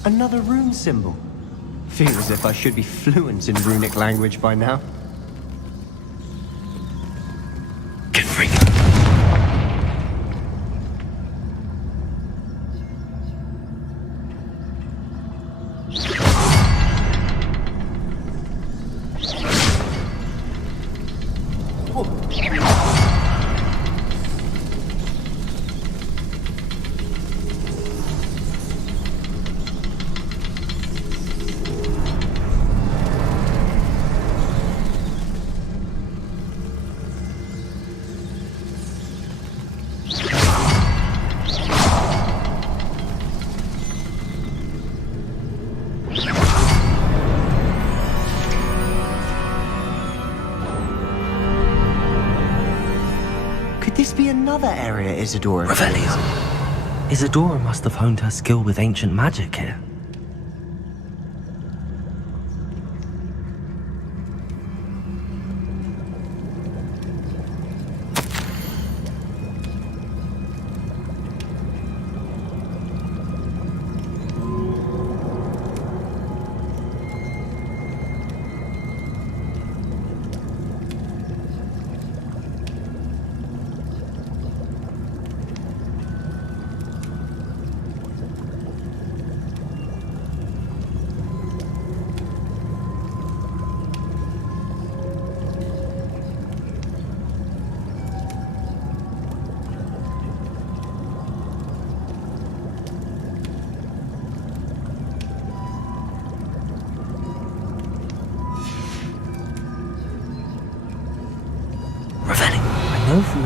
Another rune symbol. Feel as if I should be fluent in runic language by now. Could this be another area Isadora? Revelio. Isadora must have honed her skill with ancient magic here.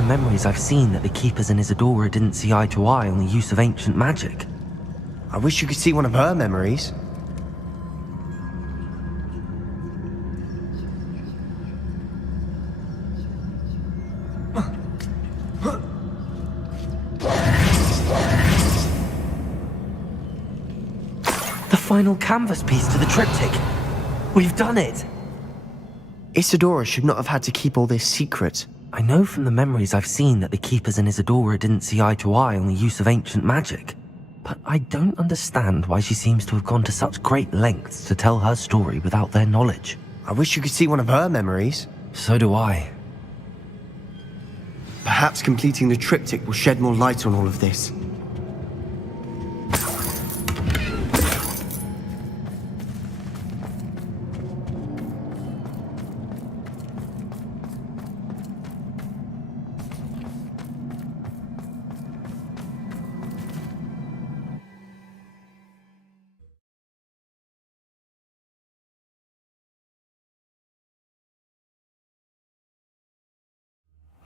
memories I've seen that the Keepers and Isadora didn't see eye to eye on the use of ancient magic. I wish you could see one of her memories. The final canvas piece to the triptych. We've done it! Isadora should not have had to keep all this secret. I know from the memories I've seen that the Keepers and Isadora didn't see eye to eye on the use of ancient magic. But I don't understand why she seems to have gone to such great lengths to tell her story without their knowledge. I wish you could see one of her memories. So do I. Perhaps completing the triptych will shed more light on all of this.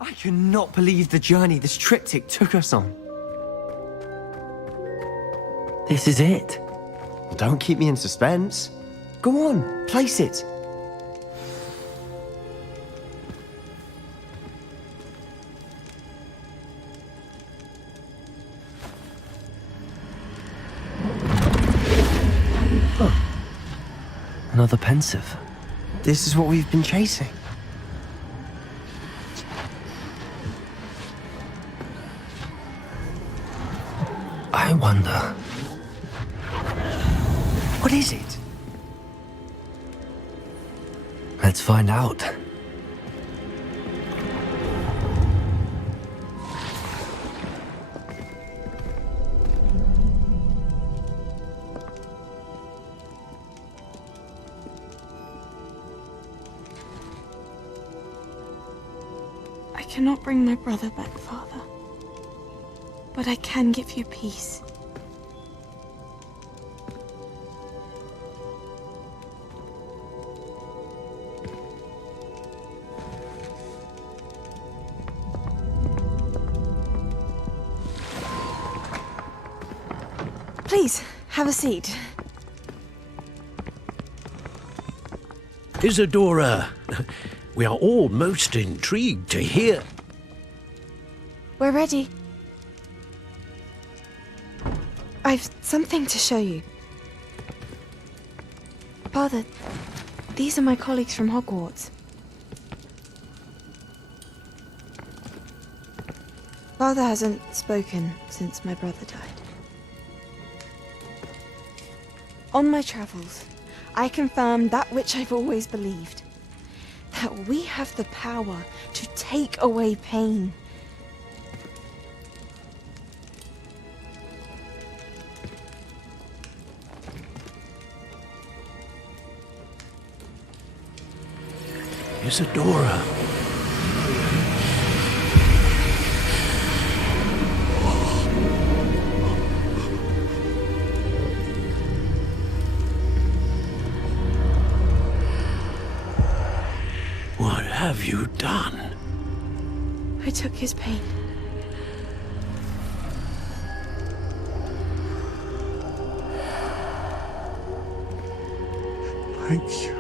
I cannot believe the journey this triptych took us on. This is it. Don't keep me in suspense. Go on, place it. Another pensive. This is what we've been chasing. I wonder. What is it? Let's find out. I cannot bring my brother back, Father. But I can give you peace. Please, have a seat. Isadora, we are all most intrigued to hear. We're ready. I've something to show you. Father, these are my colleagues from Hogwarts. Father hasn't spoken since my brother died. On my travels, I confirmed that which I've always believed. That we have the power to take away pain. Isadora. What have you done? I took his pain. Thank you.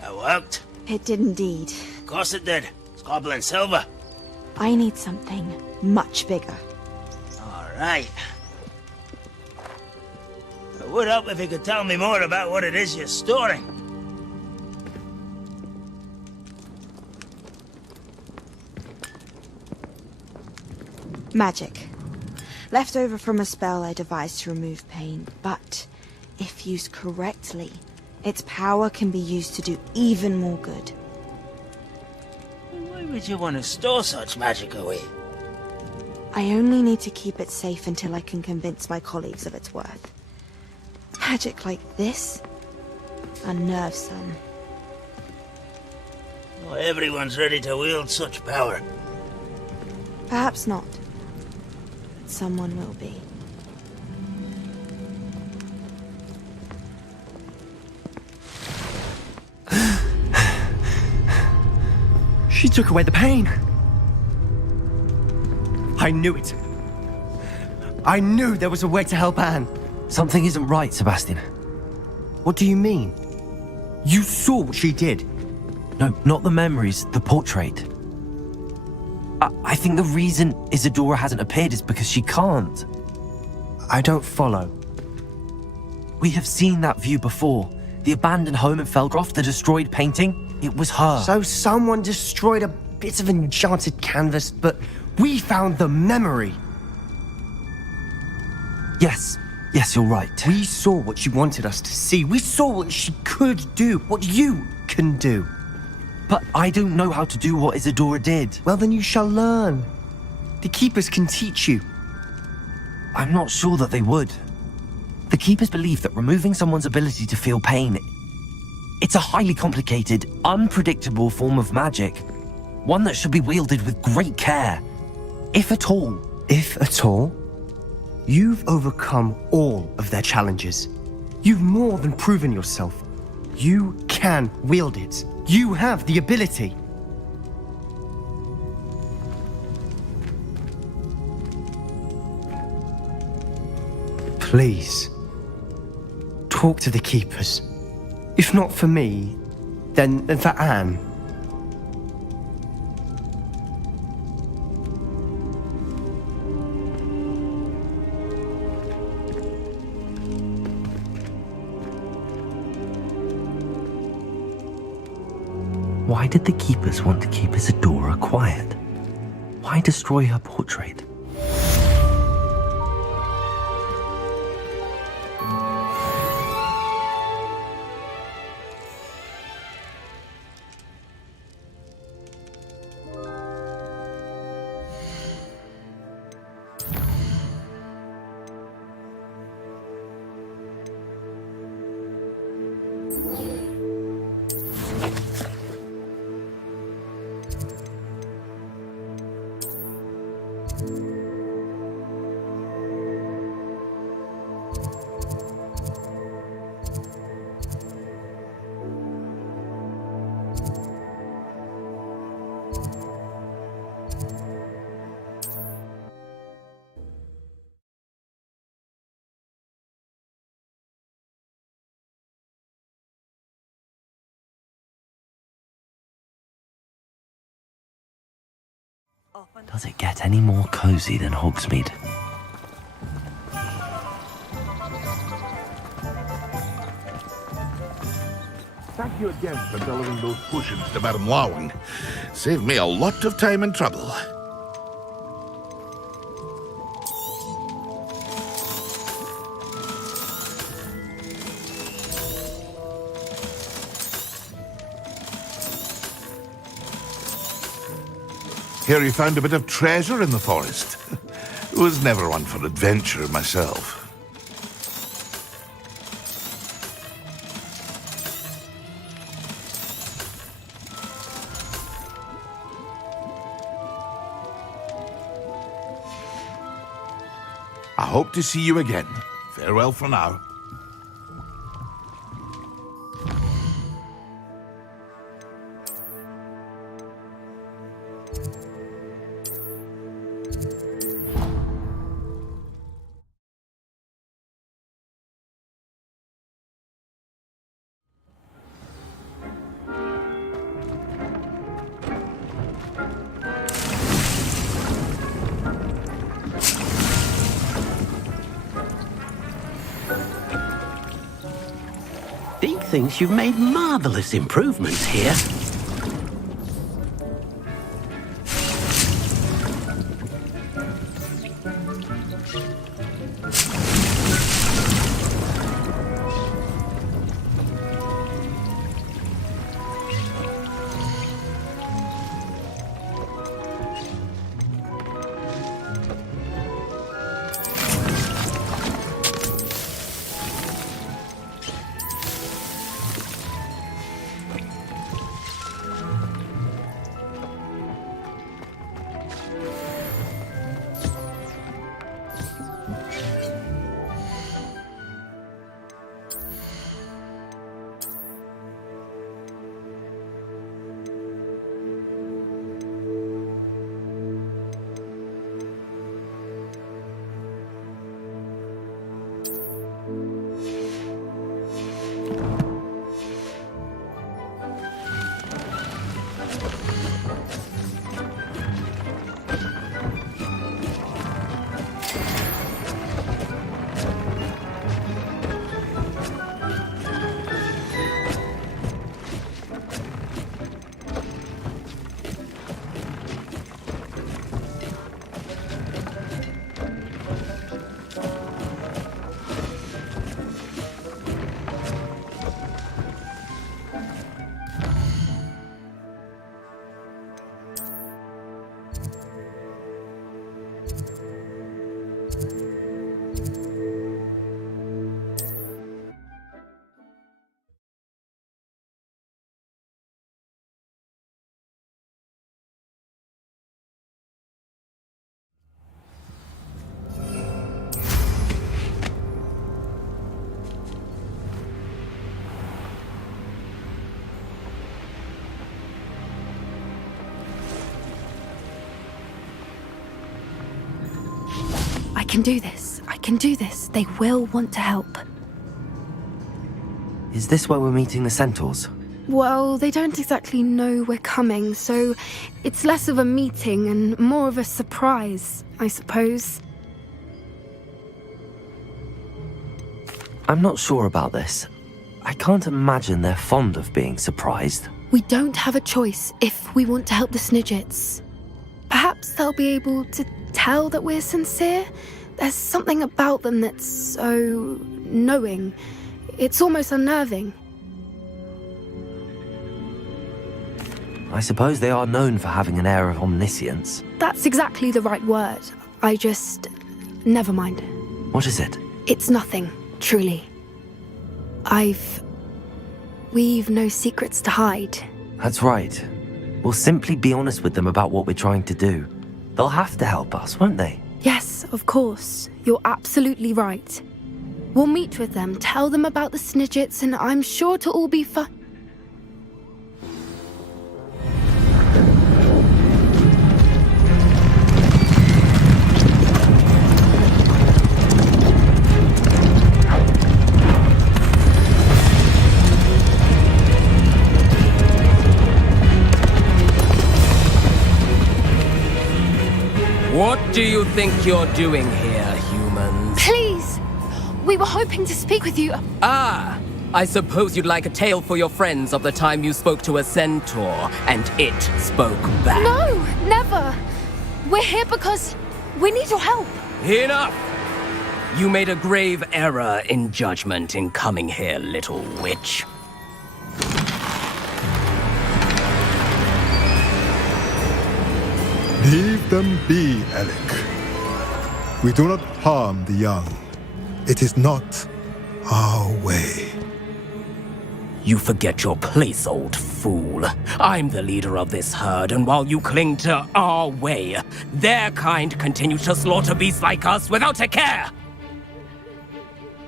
That worked. It did indeed. Of course it did. It's goblin silver. I need something much bigger. All right. It would help if you could tell me more about what it is you're storing. Magic. Left over from a spell I devised to remove pain, but if used correctly, its power can be used to do even more good. Why would you want to store such magic away? I only need to keep it safe until I can convince my colleagues of its worth. Magic like this unnerves some. Not everyone's ready to wield such power. Perhaps not. But someone will be. She took away the pain. I knew it. I knew there was a way to help Anne. Something isn't right, Sebastian. What do you mean? You saw what she did. No, not the memories, the portrait. I think the reason Isadora hasn't appeared is because she can't. I don't follow. We have seen that view before. The abandoned home in Felgroth, the destroyed painting. It was her. So someone destroyed a bit of enchanted canvas, but we found the memory. Yes, you're right. We saw what she wanted us to see. We saw what she could do, what you can do. But I don't know how to do what Isadora did. Well, then you shall learn. The Keepers can teach you. I'm not sure that they would. The Keepers believe that removing someone's ability to feel pain, it's a highly complicated, unpredictable form of magic. One that should be wielded with great care. If at all. If at all? You've overcome all of their challenges. You've more than proven yourself. You can wield it. You have the ability. Please, talk to the Keepers. If not for me, then for Anne. Why did the Keepers want to keep Isadora quiet? Why destroy her portrait? Does it get any more cozy than Hogsmeade? Thank you again for delivering those potions to Madame Lawing. Saved me a lot of time and trouble. Hear you found a bit of treasure in the forest. Was never one for adventure myself. I hope to see you again. Farewell for now. Deke thinks you've made marvellous improvements here. can do this. I can do this. They will want to help. Is this where we're meeting the centaurs? Well, they don't exactly know we're coming, so it's less of a meeting and more of a surprise, I suppose. I'm not sure about this. I can't imagine they're fond of being surprised. We don't have a choice if we want to help the Snidgets. Perhaps they'll be able to tell that we're sincere. There's something about them that's so knowing. It's almost unnerving. I suppose they are known for having an air of omniscience. That's exactly the right word. Never mind. What is it? It's nothing, truly. We've no secrets to hide. That's right. We'll simply be honest with them about what we're trying to do. They'll have to help us, won't they? Yes, of course. You're absolutely right. We'll meet with them, tell them about the Snidgets, and I'm sure to all be fine. What do you think you're doing here, humans? Please! We were hoping to speak with you. Ah! I suppose you'd like a tale for your friends of the time you spoke to a centaur, and it spoke back. No! Never! We're here because we need your help. Enough! You made a grave error in judgment in coming here, little witch. Leave them be, Alec. We do not harm the young. It is not our way. You forget your place, old fool. I'm the leader of this herd, and while you cling to our way, their kind continue to slaughter beasts like us without a care!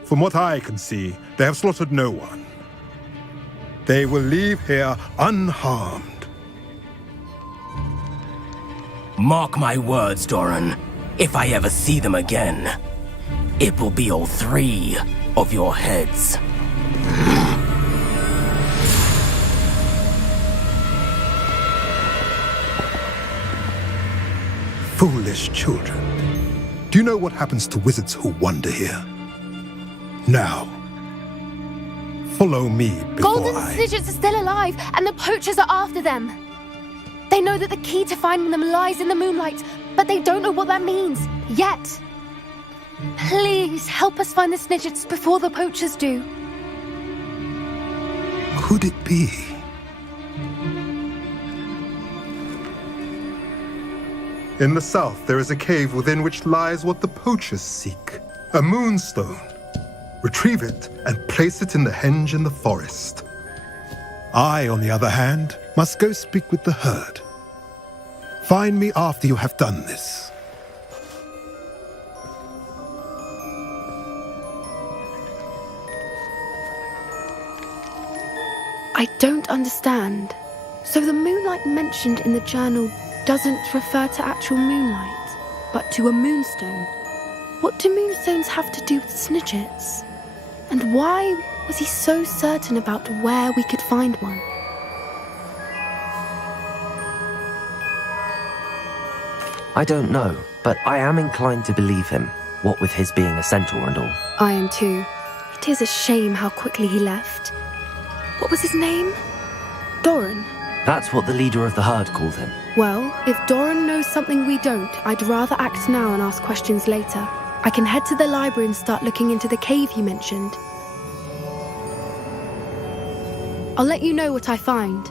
From what I can see, they have slaughtered no one. They will leave here unharmed. Mark my words, Doran. If I ever see them again, it will be all 3 of your heads. Foolish children. Do you know what happens to wizards who wander here? Now, follow me before Golden Snidgets are still alive, and the poachers are after them. They know that the key to finding them lies in the moonlight, but they don't know what that means, yet. Please, help us find the Snidgets before the poachers do. Could it be? In the south, there is a cave within which lies what the poachers seek. A moonstone. Retrieve it and place it in the henge in the forest. I, on the other hand, must go speak with the herd. Find me after you have done this. I don't understand. So the moonlight mentioned in the journal doesn't refer to actual moonlight, but to a moonstone. What do moonstones have to do with Snidgets? And why was he so certain about where we could find one? I don't know, but I am inclined to believe him, what with his being a centaur and all. I am too. It is a shame how quickly he left. What was his name? Doran. That's what the leader of the herd called him. Well, if Doran knows something we don't, I'd rather act now and ask questions later. I can head to the library and start looking into the cave you mentioned. I'll let you know what I find.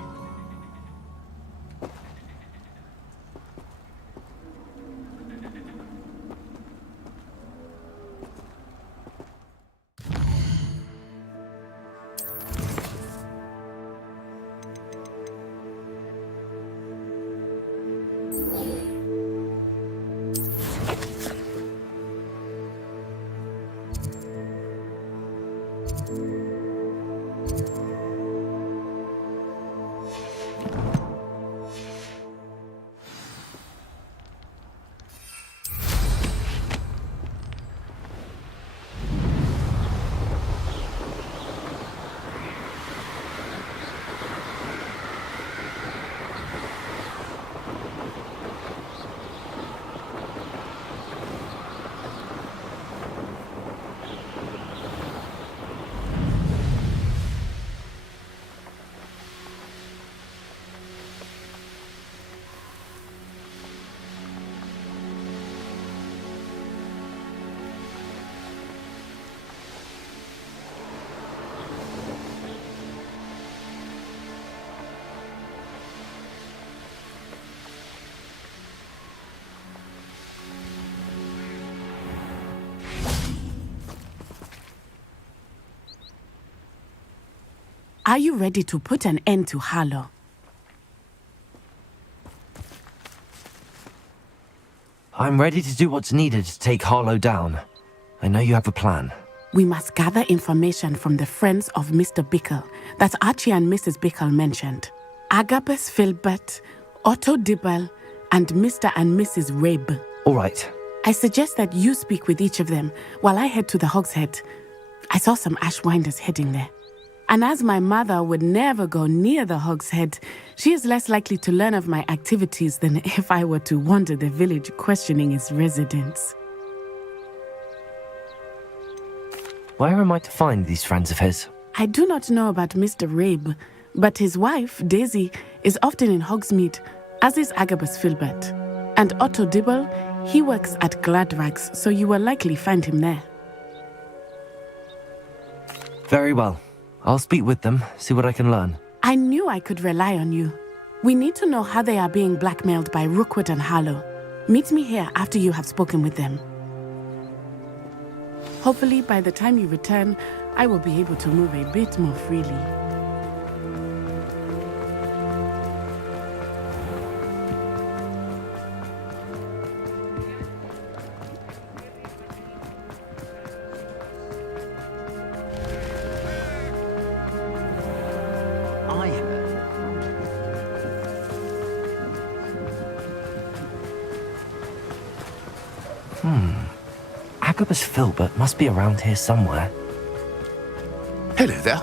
Are you ready to put an end to Harlow? I'm ready to do what's needed to take Harlow down. I know you have a plan. We must gather information from the friends of Mr. Bickle that Archie and Mrs. Bickle mentioned. Agabus Filbert, Otto Dibble, and Mr. and Mrs. Rabe. All right. I suggest that you speak with each of them while I head to the Hogshead. I saw some Ashwinders heading there. And as my mother would never go near the Hogshead, she is less likely to learn of my activities than if I were to wander the village questioning its residents. Where am I to find these friends of his? I do not know about Mr. Rabe, but his wife, Daisy, is often in Hogsmeade, as is Agabus Filbert. And Otto Dibble, he works at Gladrags, so you will likely find him there. Very well. I'll speak with them, see what I can learn. I knew I could rely on you. We need to know how they are being blackmailed by Rookwood and Harlow. Meet me here after you have spoken with them. Hopefully, by the time you return, I will be able to move a bit more freely. Agabus Filbert must be around here somewhere. Hello there.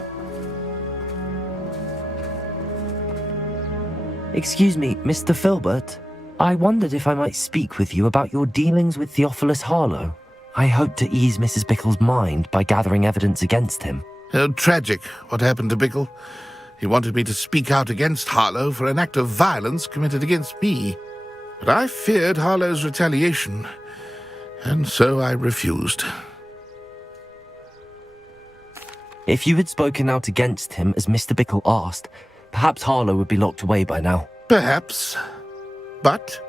Excuse me, Mr. Filbert. I wondered if I might speak with you about your dealings with Theophilus Harlow. I hope to ease Mrs. Bickle's mind by gathering evidence against him. Oh, tragic what happened to Bickle. He wanted me to speak out against Harlow for an act of violence committed against me. But I feared Harlow's retaliation, and so I refused. If you had spoken out against him as Mr. Bickle asked, perhaps Harlow would be locked away by now. Perhaps. But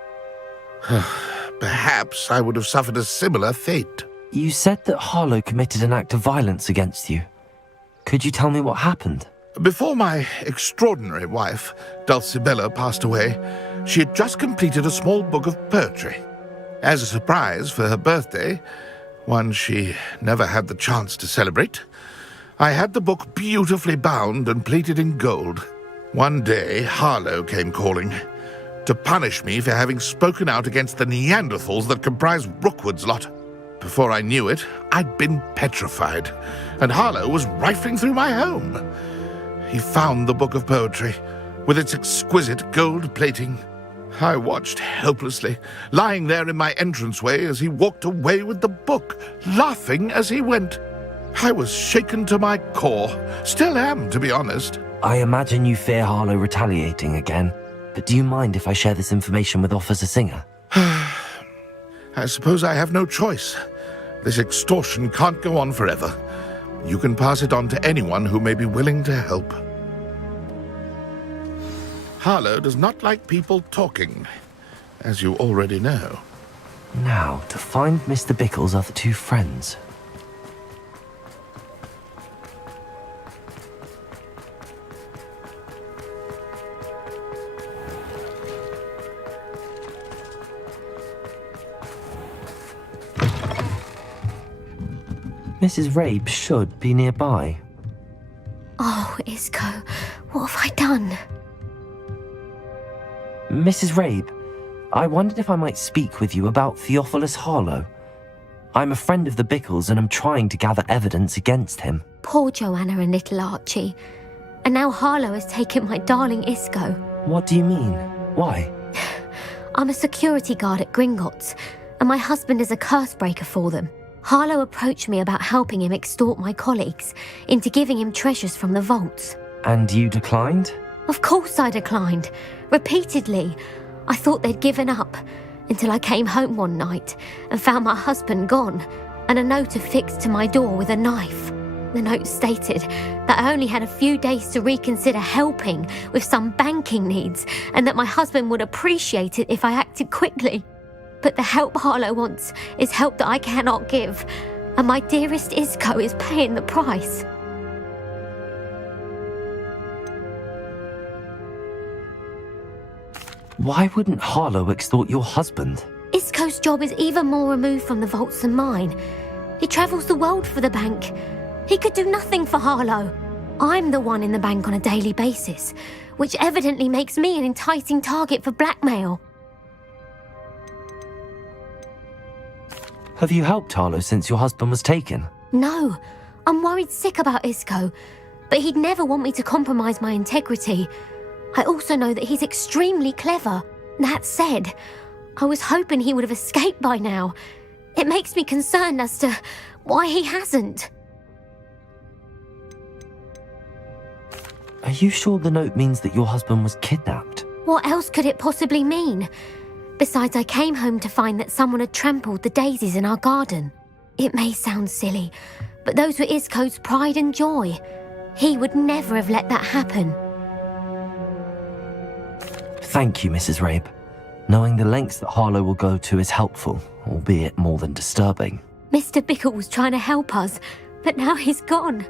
perhaps I would have suffered a similar fate. You said that Harlow committed an act of violence against you. Could you tell me what happened? Before my extraordinary wife, Dulcibella, passed away, she had just completed a small book of poetry. As a surprise for her birthday, one she never had the chance to celebrate, I had the book beautifully bound and plated in gold. One day, Harlow came calling to punish me for having spoken out against the Neanderthals that comprise Rookwood's lot. Before I knew it, I'd been petrified, and Harlow was rifling through my home. He found the book of poetry, with its exquisite gold plating. I watched helplessly, lying there in my entranceway as he walked away with the book, laughing as he went. I was shaken to my core. Still am, to be honest. I imagine you fear Harlow retaliating again, but do you mind if I share this information with Officer Singer? I suppose I have no choice. This extortion can't go on forever. You can pass it on to anyone who may be willing to help. Harlow does not like people talking, as you already know. Now, to find Mr. Bickle's other two friends. Mrs. Rabe should be nearby. Oh, Isco, what have I done? Mrs. Rabe, I wondered if I might speak with you about Theophilus Harlow. I'm a friend of the Bickles and I'm trying to gather evidence against him. Poor Joanna and little Archie. And now Harlow has taken my darling Isco. What do you mean? Why? I'm a security guard at Gringotts, and my husband is a curse breaker for them. Harlow approached me about helping him extort my colleagues into giving him treasures from the vaults. And you declined? Of course I declined. Repeatedly. I thought they'd given up, until I came home one night and found my husband gone, and a note affixed to my door with a knife. The note stated that I only had a few days to reconsider helping with some banking needs, and that my husband would appreciate it if I acted quickly. But the help Harlow wants is help that I cannot give, and my dearest Isco is paying the price. Why wouldn't Harlow extort your husband? Isco's job is even more removed from the vaults than mine. He travels the world for the bank. He could do nothing for Harlow. I'm the one in the bank on a daily basis, which evidently makes me an enticing target for blackmail. Have you helped Harlow since your husband was taken? No, I'm worried sick about Isco, but he'd never want me to compromise my integrity. I also know that he's extremely clever. That said, I was hoping he would have escaped by now. It makes me concerned as to why he hasn't. Are you sure the note means that your husband was kidnapped? What else could it possibly mean? Besides, I came home to find that someone had trampled the daisies in our garden. It may sound silly, but those were Isco's pride and joy. He would never have let that happen. Thank you, Mrs. Rabe. Knowing the lengths that Harlow will go to is helpful, albeit more than disturbing. Mr. Bickle was trying to help us, but now he's gone.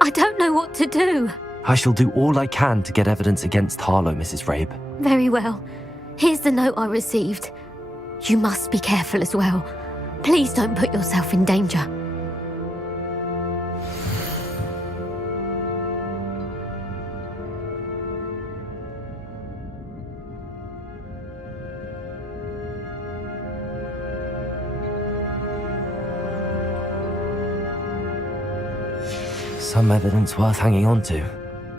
I don't know what to do. I shall do all I can to get evidence against Harlow, Mrs. Rabe. Very well. Here's the note I received. You must be careful as well. Please don't put yourself in danger. Some evidence worth hanging on to.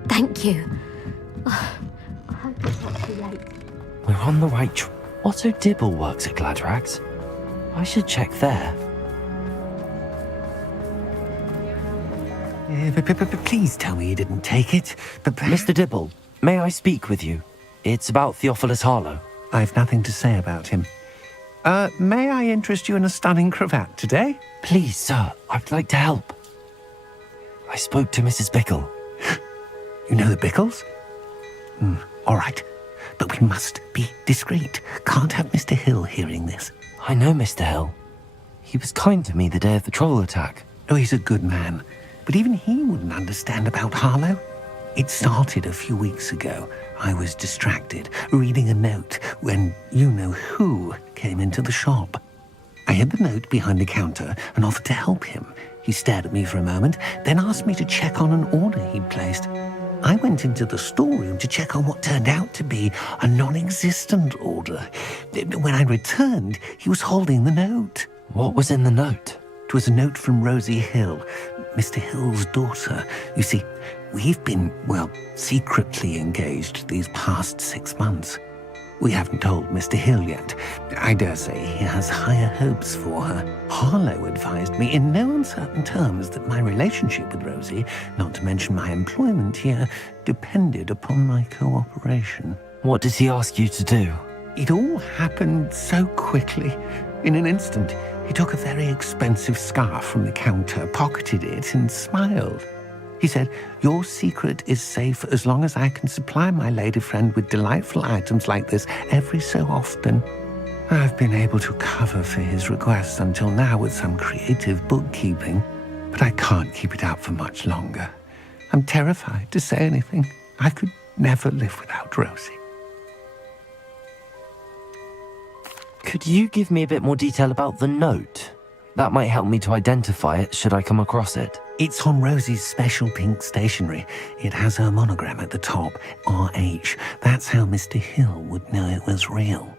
Thank you. I hope it's not too late. We're on the right track. Otto Dibble works at Gladrags. I should check there. Please tell me you didn't take it. Mr. Dibble, may I speak with you? It's about Theophilus Harlow. I've nothing to say about him. May I interest you in a stunning cravat today? Please, sir, I'd like to help. I spoke to Mrs. Bickle. You know the Bickles? All right. But we must be discreet. Can't have Mr. Hill hearing this. I know Mr. Hill. He was kind to me the day of the troll attack. Oh, he's a good man. But even he wouldn't understand about Harlow. It started a few weeks ago. I was distracted, reading a note, when you-know-who came into the shop. I hid the note behind the counter and offered to help him. He stared at me for a moment, then asked me to check on an order he'd placed. I went into the storeroom to check on what turned out to be a non-existent order. When I returned, he was holding the note. What was in the note? It was a note from Rosie Hill, Mr. Hill's daughter. You see, we've been, secretly engaged these past 6 months. We haven't told Mr. Hill yet. I dare say he has higher hopes for her. Harlow advised me in no uncertain terms that my relationship with Rosie, not to mention my employment here, depended upon my cooperation. What did he ask you to do? It all happened so quickly. In an instant, he took a very expensive scarf from the counter, pocketed it, and smiled. He said, "Your secret is safe as long as I can supply my lady friend with delightful items like this every so often." I've been able to cover for his requests until now with some creative bookkeeping, but I can't keep it up for much longer. I'm terrified to say anything. I could never live without Rosie. Could you give me a bit more detail about the note? That might help me to identify it should I come across it. It's on Rosie's special pink stationery. It has her monogram at the top, RH. That's how Mr. Hill would know it was real.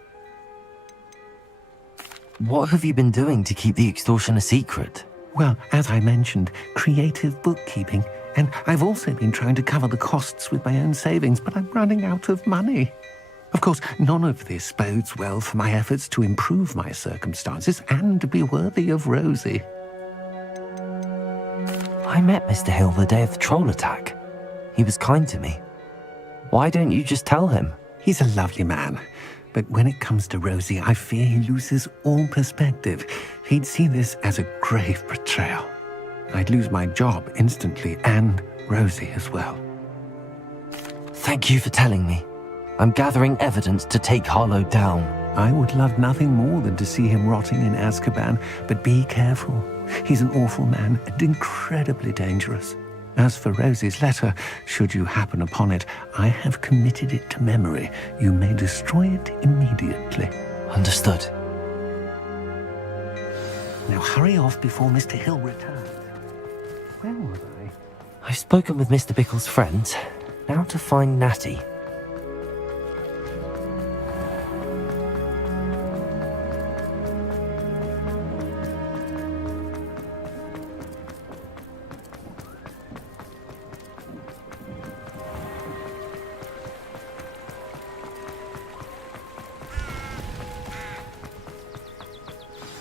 What have you been doing to keep the extortion a secret? Well, as I mentioned, creative bookkeeping. And I've also been trying to cover the costs with my own savings, but I'm running out of money. Of course, none of this bodes well for my efforts to improve my circumstances and to be worthy of Rosie. I met Mr. Hill the day of the troll attack. He was kind to me. Why don't you just tell him? He's a lovely man. But when it comes to Rosie, I fear he loses all perspective. He'd see this as a grave betrayal. I'd lose my job instantly, and Rosie as well. Thank you for telling me. I'm gathering evidence to take Harlow down. I would love nothing more than to see him rotting in Azkaban, but be careful. He's an awful man and incredibly dangerous. As for Rosie's letter, should you happen upon it, I have committed it to memory. You may destroy it immediately. Understood. Now hurry off before Mr. Hill returns. Where was I? I've spoken with Mr. Bickle's friends. Now to find Natty.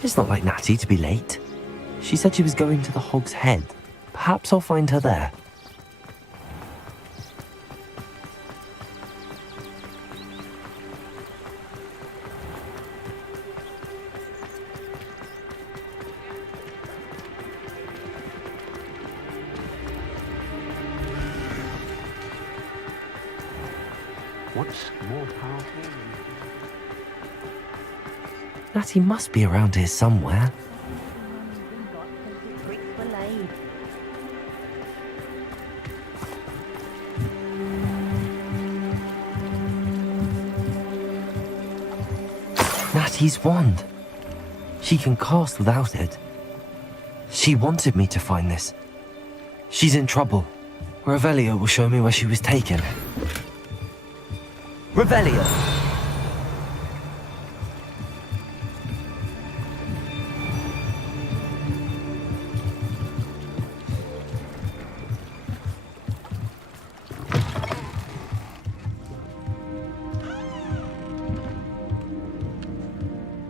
It's not like Natty to be late. She said she was going to the Hog's Head. Perhaps I'll find her there. What's more powerful? Natty must be around here somewhere. Natty's wand. She can cast without it. She wanted me to find this. She's in trouble. Revelio will show me where she was taken. Revelio!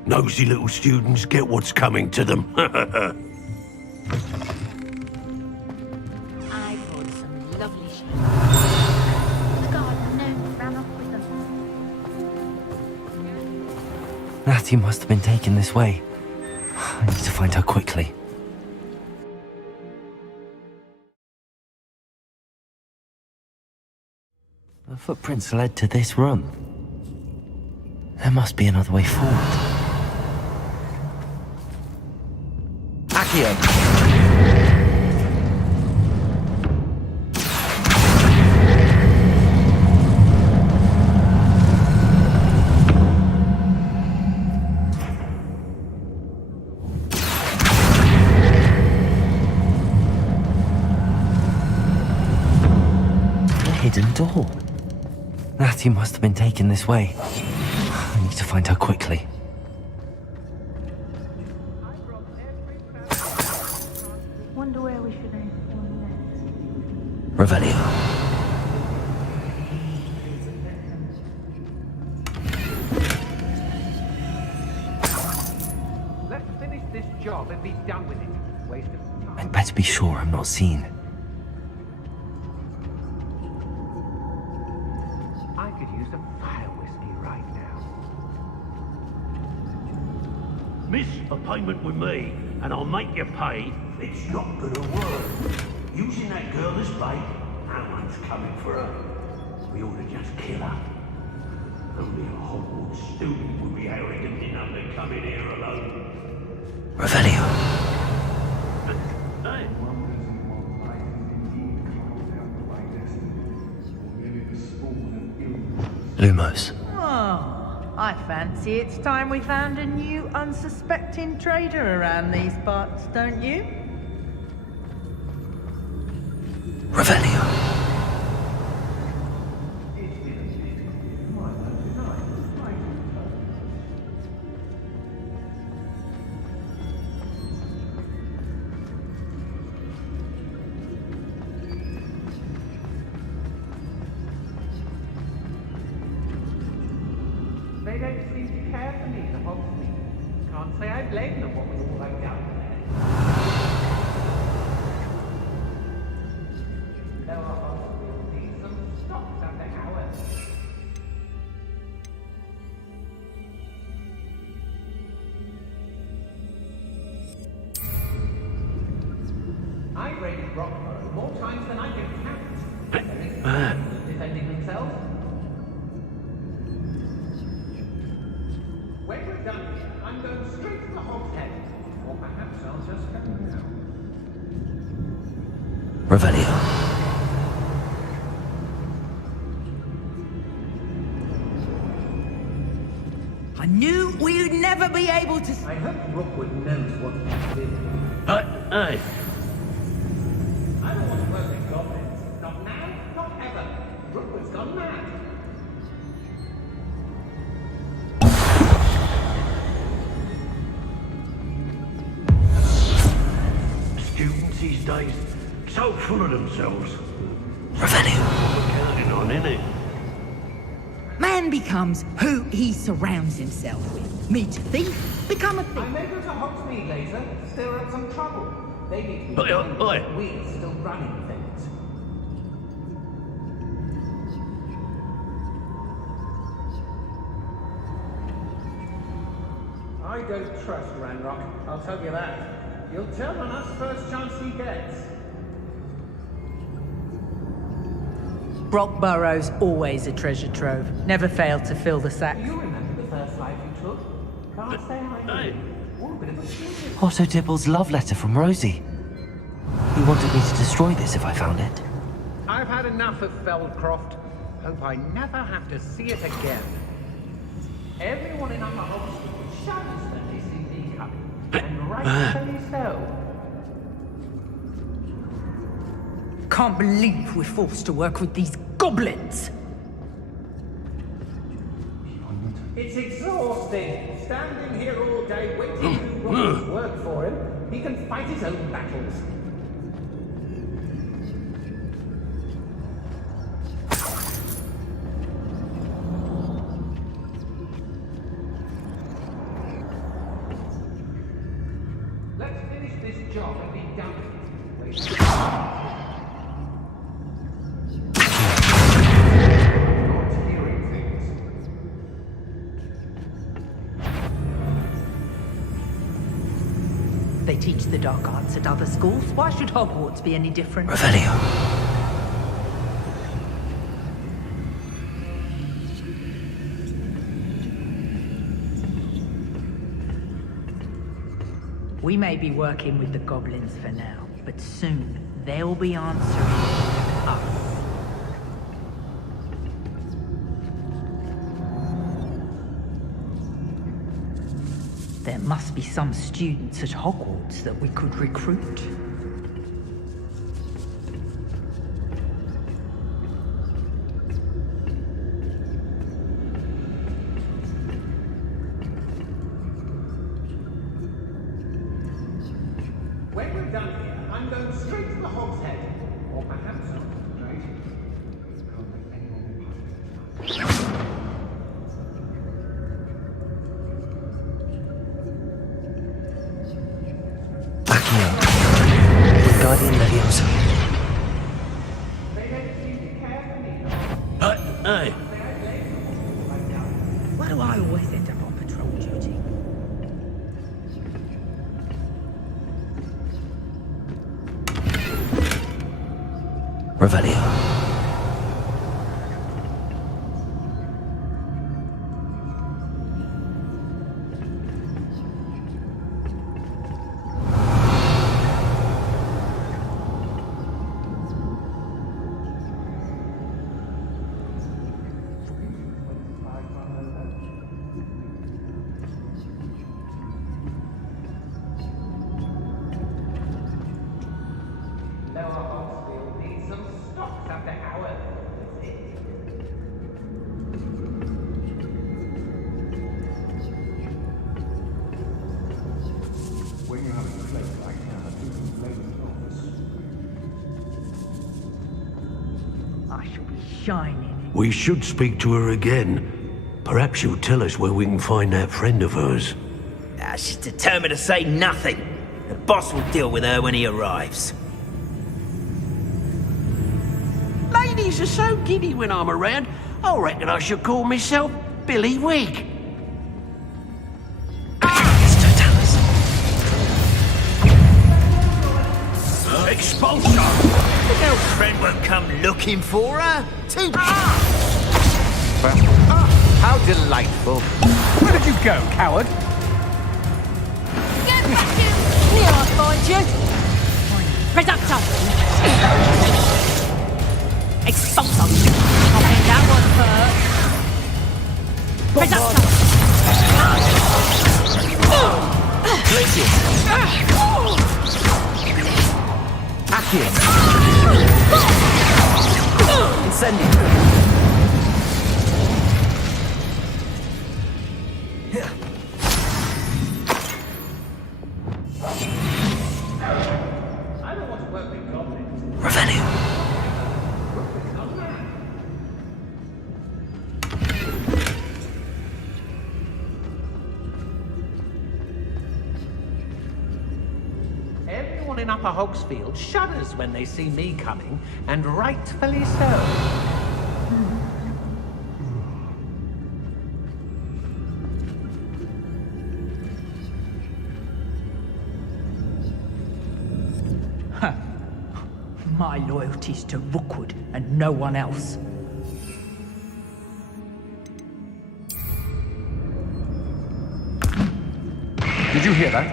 Nosy little students get what's coming to them. I brought some lovely sheep. The gardener ran off with them. Natty must have been taken this way. I need to find her quickly. The footprints led to this room. There must be another way forward. Accio! A hidden door. Natty must have been taken this way. I need to find her quickly. Wonder where we should aim for next. Revelio. Let's finish this job and be done with it. Waste of time. I'd better be sure I'm not seen. I could use some fire whiskey right now. Miss a payment with me, and I'll make you pay. It's not gonna work. Using that girl as bait, no one's coming for her. We ought to just kill her. Only a Hogwarts student would be arrogant enough to come in here alone. Revelio. Hey. Lumos. Oh, I fancy it's time we found a new unsuspecting trader around these parts, don't you? Revelio. They don't seem to care for me, the Hogsmeade. Can't say I blame them what we all like down there. There are possibly some stocks under ours. I've raided Rockborough more times than I can count. They're defending themselves. When we're done here, I'm going straight to the Hog's Head. Or perhaps I'll just go now. Revelio. I knew we would never be able to. I hope Rookwood knows what he's doing. Hey. I don't want to work with goblins. Not now, not ever. Rookwood's gone mad. Students these days, so full of themselves. Revelio. We're counting on, innit? Man becomes who he surrounds himself with. Meet a thief, become a thief. I may go to Hogsmeade later, stir up some trouble. They need to be Oi. We're still running things. I don't trust Ranrock, I'll tell you that. He'll turn on us first chance he gets. Brock Burrow's always a treasure trove. Never failed to fill the sack. You remember the first life you took? Can't say I do. Ooh, bit of a secret. Otto Dibble's love letter from Rosie. He wanted me to destroy this if I found it. I've had enough of Feldcroft. Hope I never have to see it again. Everyone in Upper Hogsmeade shouts that they see thee coming. And rightfully so. Can't believe we're forced to work with these goblins. It's exhausting. Standing here all day waiting to do Robert's work for him. He can fight his own battles. Let's finish this job and be done with it. They teach the dark arts at other schools. Why should Hogwarts be any different? Revelio. We may be working with the goblins for now, but soon they'll be answering us. There must be some students at Hogwarts that we could recruit. When we're done here, I'm going straight to the Hog's Head. Or perhaps not, right? Guardian Leviosa. Hey. Why do I always end up on patrol duty? Revelio. I shall be shining. We should speak to her again. Perhaps she'll tell us where we can find that friend of hers. She's determined to say nothing. The boss will deal with her when he arrives. Ladies are so giddy when I'm around, I reckon I should call myself Billy Wig. Expulsion! The girlfriend won't come looking for her. Too How delightful. Where did you go, coward? Get back here! Here I find you! Reducto! Expulso! I think that one hurt. Reducto! Accio! Incendio! I don't want to work with goblins. Revelio! Everyone in Upper Hogsfield shudders when they see me coming, and rightfully so. My loyalty's to Rookwood and no one else. Did you hear that?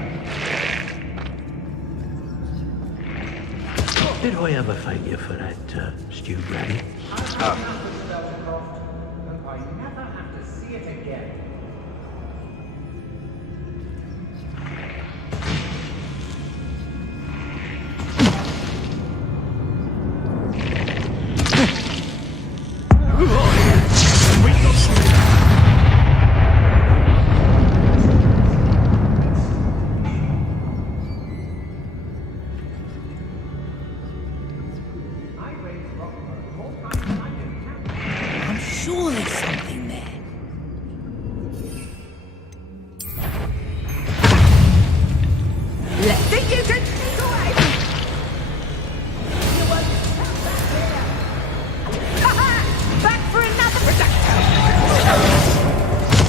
Did I ever thank you for that, Stu Granny? I never have to see it again. I'm sure there's something there. Let the user take away! You won't come back here! Ha-ha! Back for another production!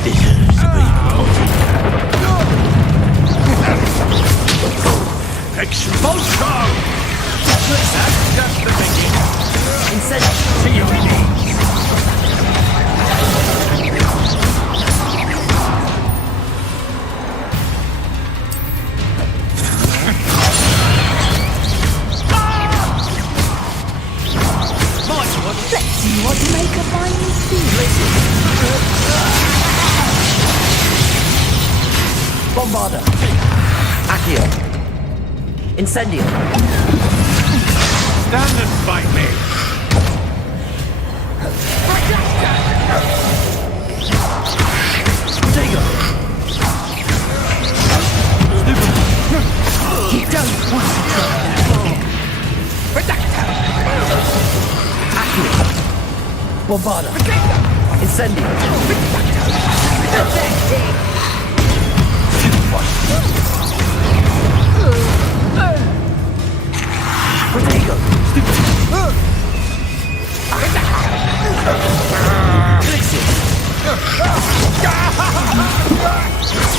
Deserves to be Expulso! That's just the beginning. Incendio! To your knees. Let's see what to make of my new Bombarda! Accio! Incendio! Stand and fight me. Digo! You don't want to try that. Accio! Bombarda! Incendio! Protego! Elixir!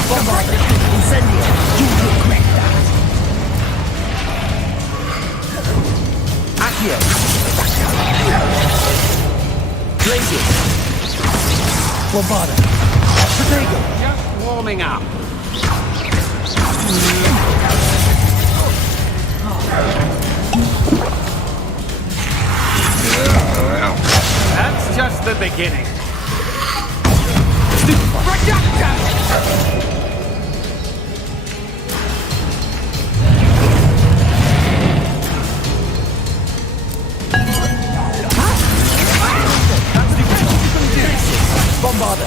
Bombarda! Incendio! You regret that! Accio! Glacier! Bombarda! Protego! Just warming up. That's just the beginning. Bombarda!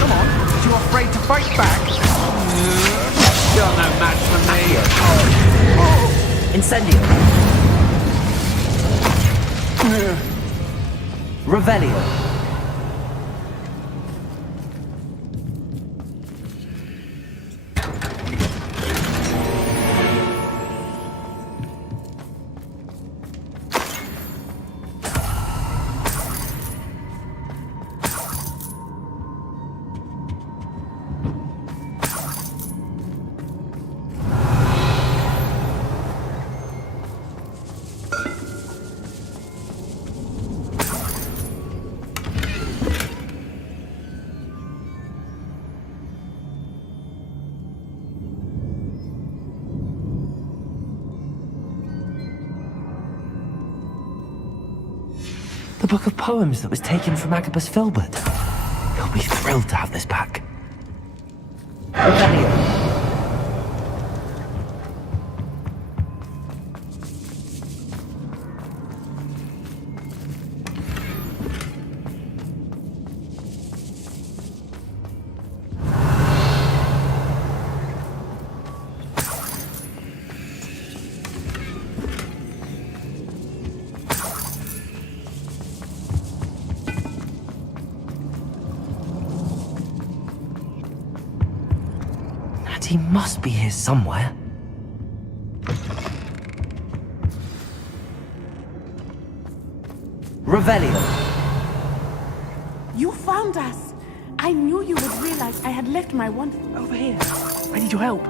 Come on, you afraid to fight back? You're no match for me. Incendio! Revelio! The book of poems that was taken from Agabus Filbert. He'll be thrilled to have this back. Revelio. He must be here somewhere. Revelio. You found us. I knew you would realize I had left my wand over here. I need your help.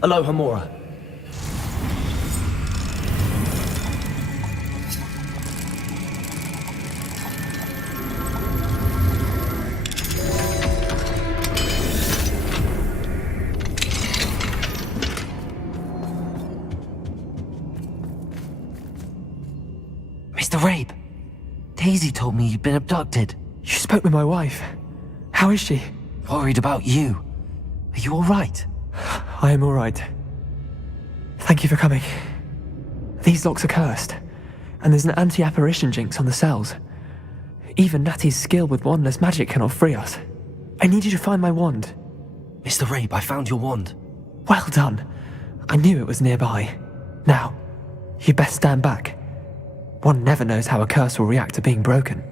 Aloha Mora. Mr. Rabe, Daisy told me you'd been abducted. You spoke with my wife. How is she? Worried about you. Are you all right? I am all right. Thank you for coming. These locks are cursed, and there's an anti-apparition jinx on the cells. Even Natty's skill with wandless magic cannot free us. I need you to find my wand. Mr. Rabe, I found your wand. Well done. I knew it was nearby. Now, you best stand back. One never knows how a curse will react to being broken.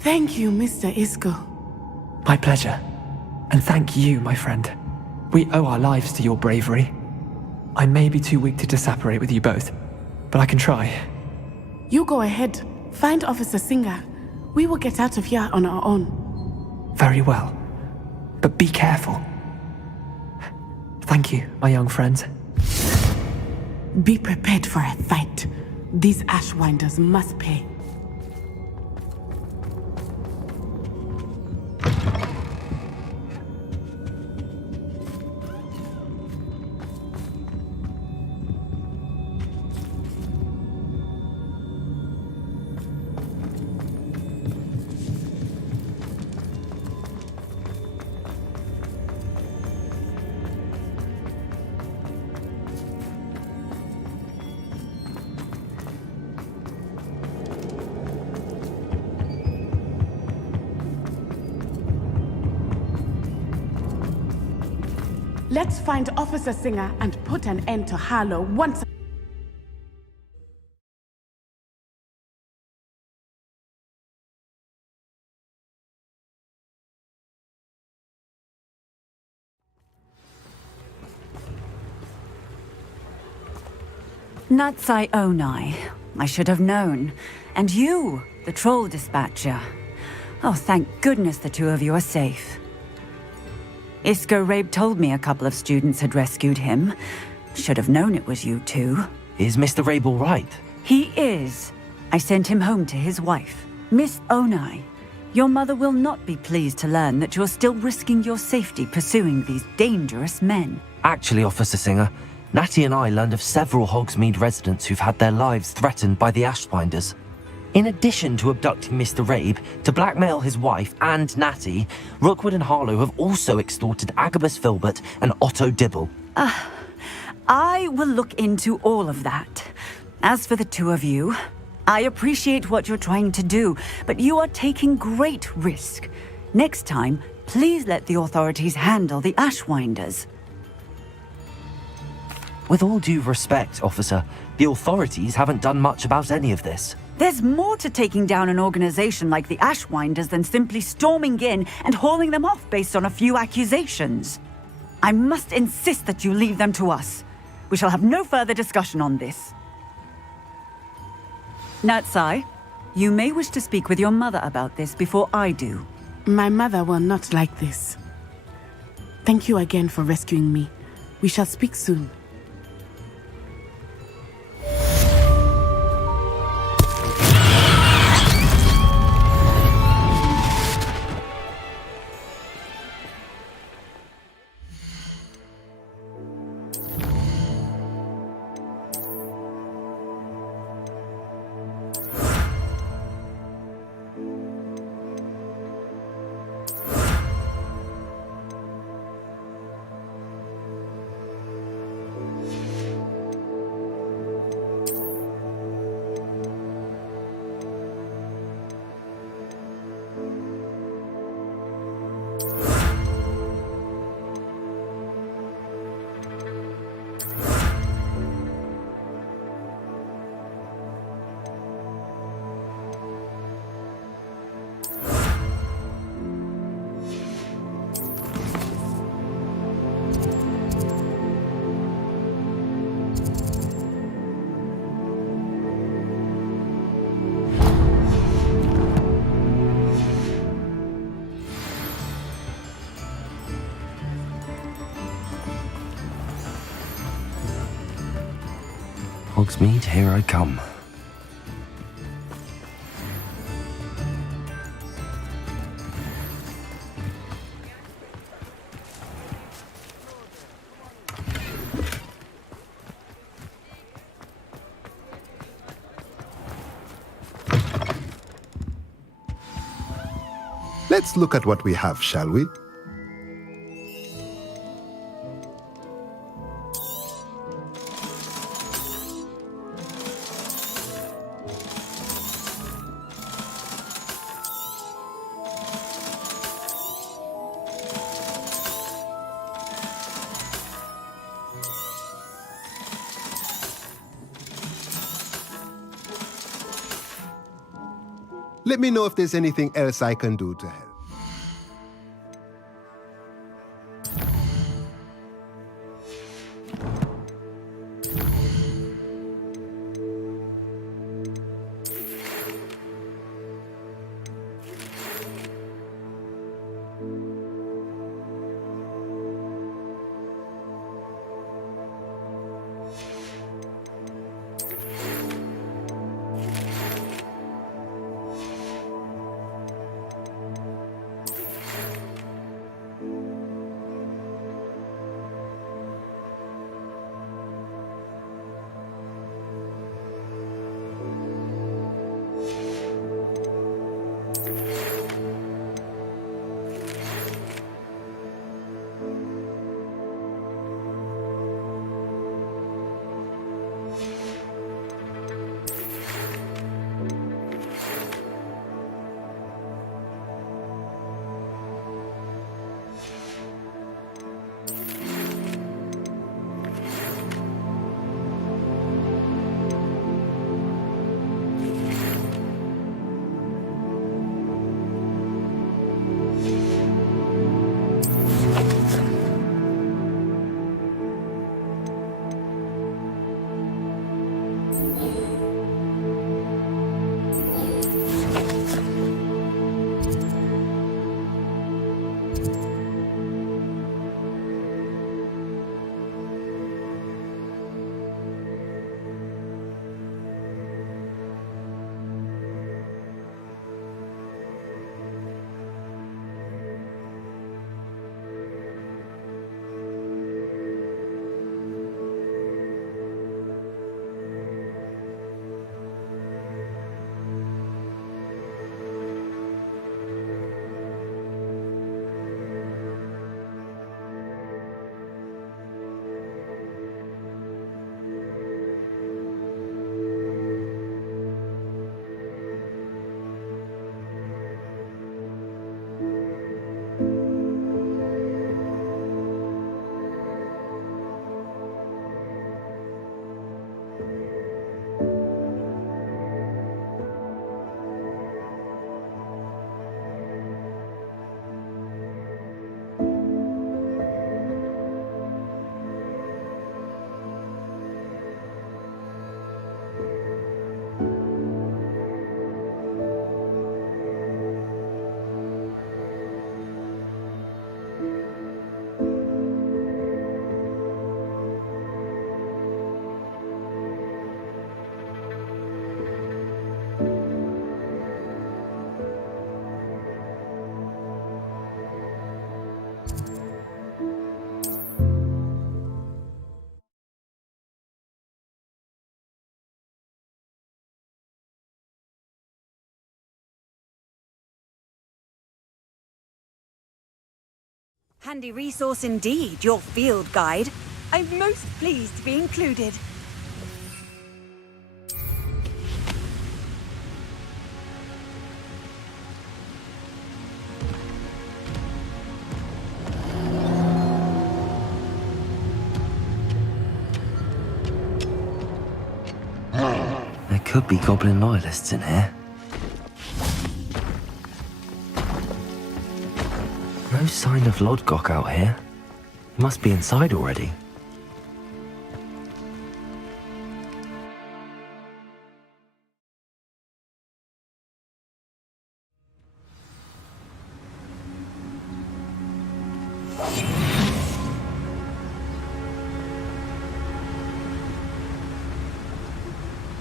Thank you, Mr. Isco. My pleasure. And thank you, my friend. We owe our lives to your bravery. I may be too weak to disapparate with you both, but I can try. You go ahead. Find Officer Singer. We will get out of here on our own. Very well. But be careful. Thank you, my young friends. Be prepared for a fight. These Ashwinders must pay. Let's find Officer Singer and put an end to Harlow once. Natsai Onai. I should have known. And you, the troll dispatcher. Oh, thank goodness the two of you are safe. Isco Rabe told me a couple of students had rescued him. Should have known it was you two. Is Mr. Rabe all right? He is. I sent him home to his wife. Miss Onai, your mother will not be pleased to learn that you're still risking your safety pursuing these dangerous men. Actually, Officer Singer, Natty and I learned of several Hogsmeade residents who've had their lives threatened by the Ashwinders. In addition to abducting Mr. Rabe to blackmail his wife and Natty, Rookwood and Harlow have also extorted Agabus Filbert and Otto Dibble. I will look into all of that. As for the two of you, I appreciate what you're trying to do, but you are taking great risk. Next time, please let the authorities handle the Ashwinders. With all due respect, officer, the authorities haven't done much about any of this. There's more to taking down an organization like the Ashwinders than simply storming in and hauling them off based on a few accusations. I must insist that you leave them to us. We shall have no further discussion on this. Natsai, you may wish to speak with your mother about this before I do. My mother will not like this. Thank you again for rescuing me. We shall speak soon. Hogsmeade, here I come. Let's look at what we have, shall we? Let me know if there's anything else I can do to help. Handy resource indeed, your field guide. I'm most pleased to be included. There could be goblin loyalists in here. No sign of Lodgok out here. He must be inside already.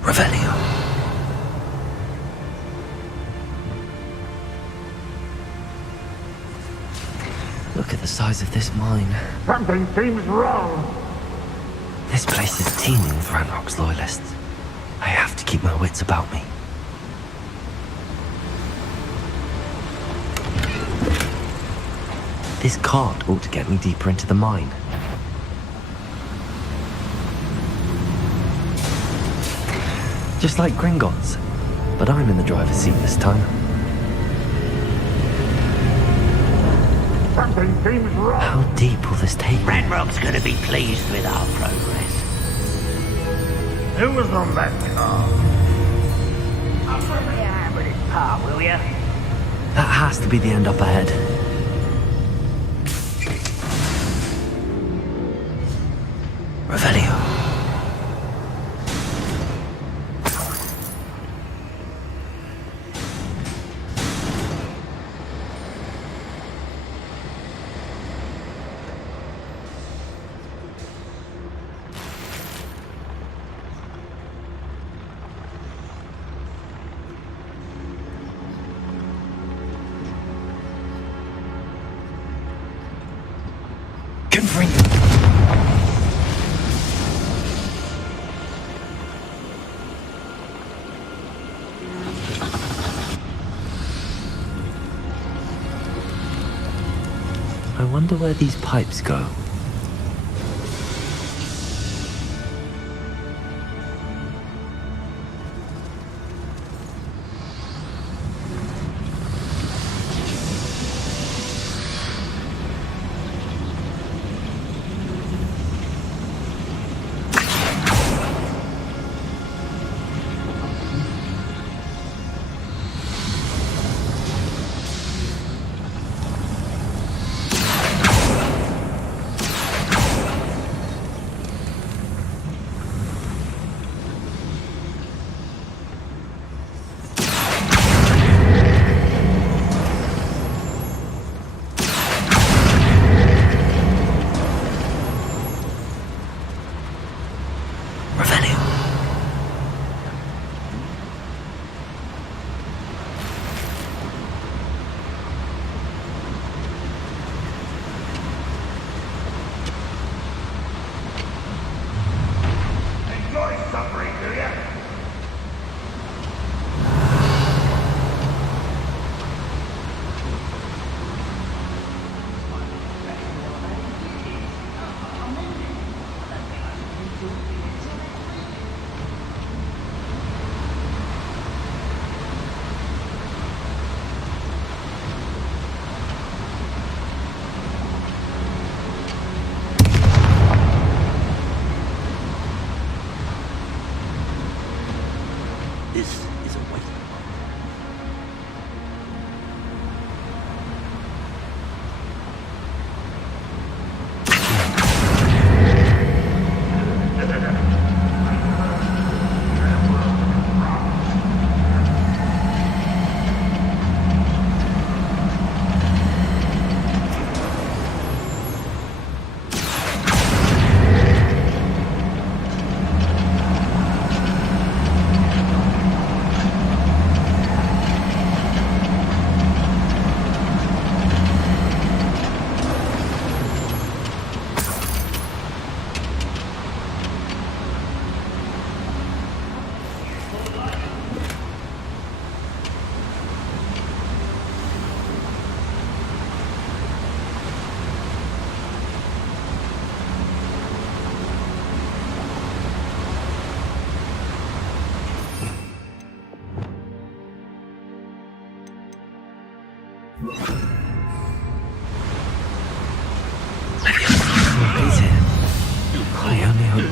Revelio. Look at the size of this mine. Something seems wrong. This place is teeming with Ranrock's loyalists. I have to keep my wits about me. This cart ought to get me deeper into the mine. Just like Gringotts, but I'm in the driver's seat this time. Something seems wrong. How deep will this take me? Ranrock's gonna be pleased with our progress. Who was on that car? I'll put my hand with his part, will ya? That has to be the end up ahead. Revelio. I wonder where these pipes go.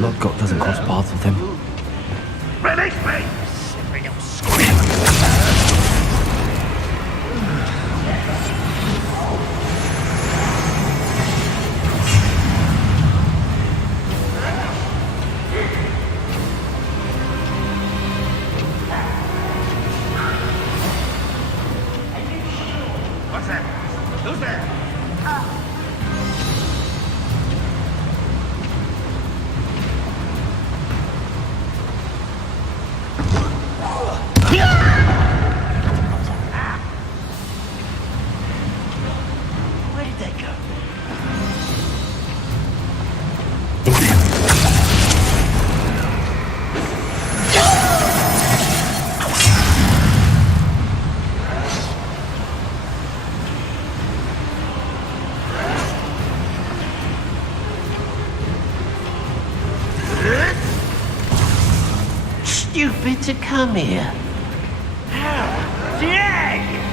Lodgott doesn't cross paths with him. Release me! What's that? Who's there? Where did they go? Stupid to come here. How dare you!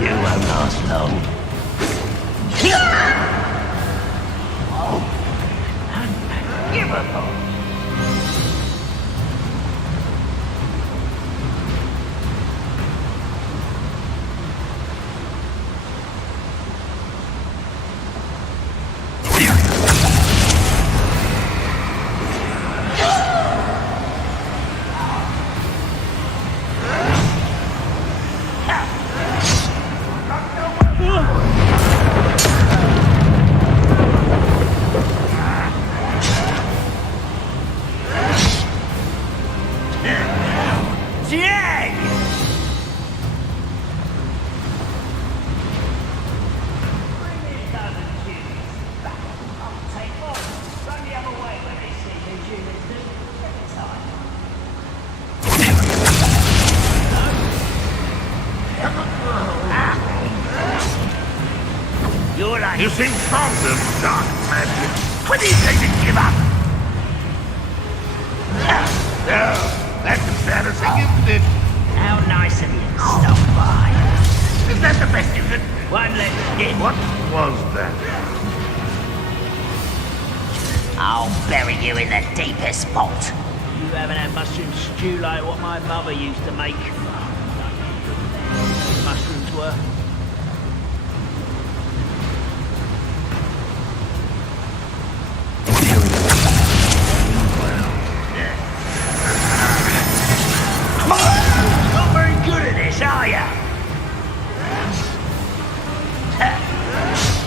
You won't last long. Unforgivable. You seem fond of dark magic. When do you say to give up? No, that's embarrassing, isn't it? How nice of you to stop by. Is that the best you could... One less did. What was that? I'll bury you in the deepest vault. You haven't had mushroom stew like what my mother used to make. Those mushrooms were. Not very good at this, are ya?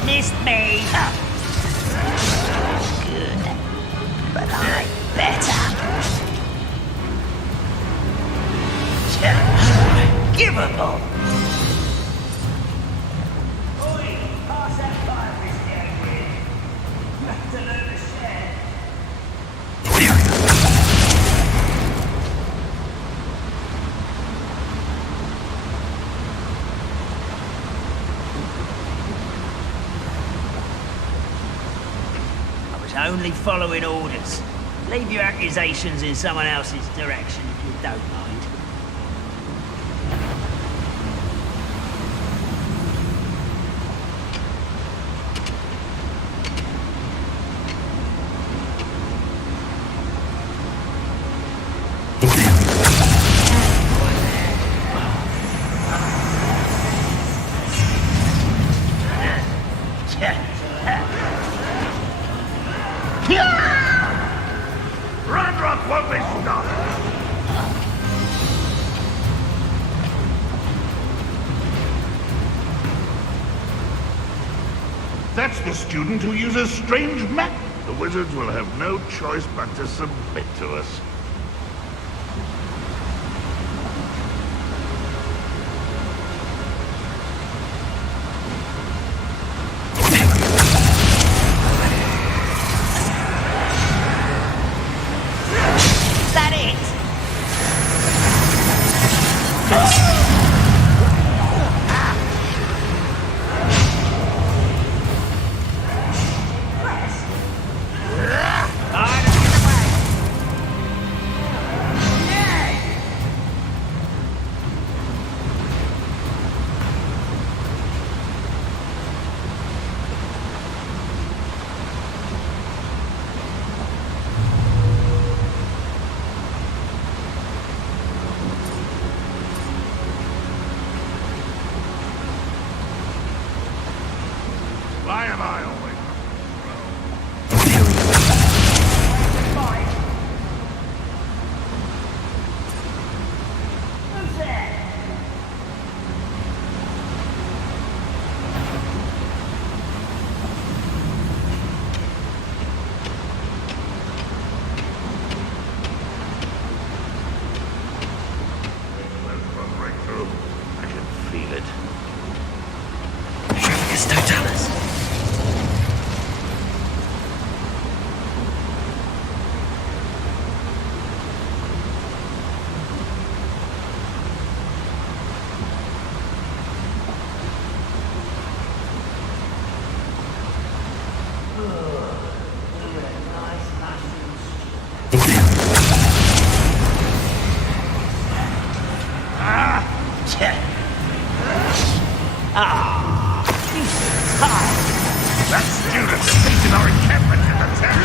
Missed me. Good, but I'm better. Unforgivable. Oi, pass that fire whiskey again. You have to learn to share. Only following orders. Leave your accusations in someone else's direction if you don't mind. Radrock won't be stopped! That's the student who uses strange magic. The wizards will have no choice but to submit to us. Is that it? Why am I always... Who's there? I can feel it. Trafficus Totalis. That student defeated our encampment in the town.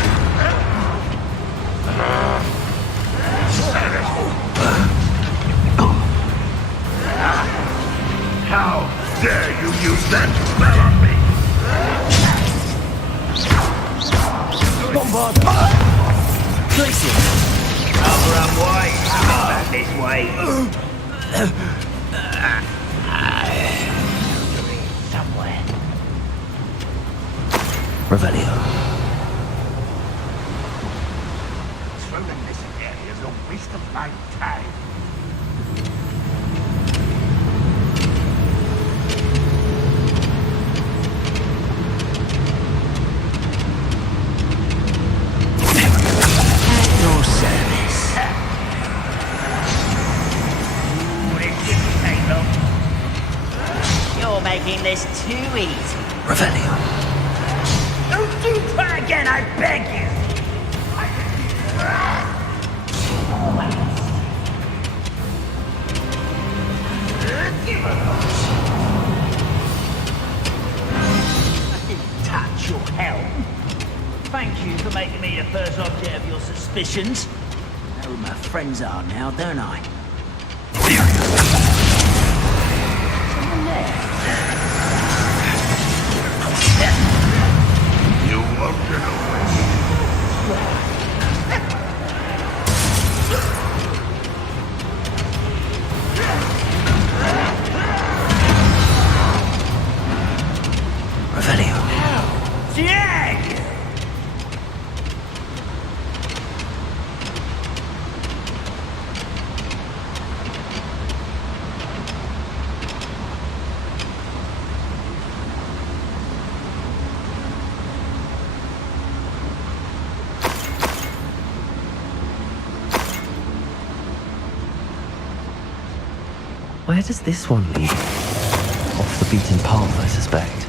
How dare you use that spell on me? Bombard! Place it! Cover up wide. Back this way. Somewhere. Revelio. Patrolling this area is a waste of my time. Your service. Ooh, this didn't take long. You're making this too easy. Revelio. Don't do that again, I beg you! I didn't touch your helm. Thank you for making me the first object of your suspicions. I know who my friends are now, don't I? Someone there. You won't get away. Revelio. Jag! Where does this one lead? Off the beaten path, I suspect.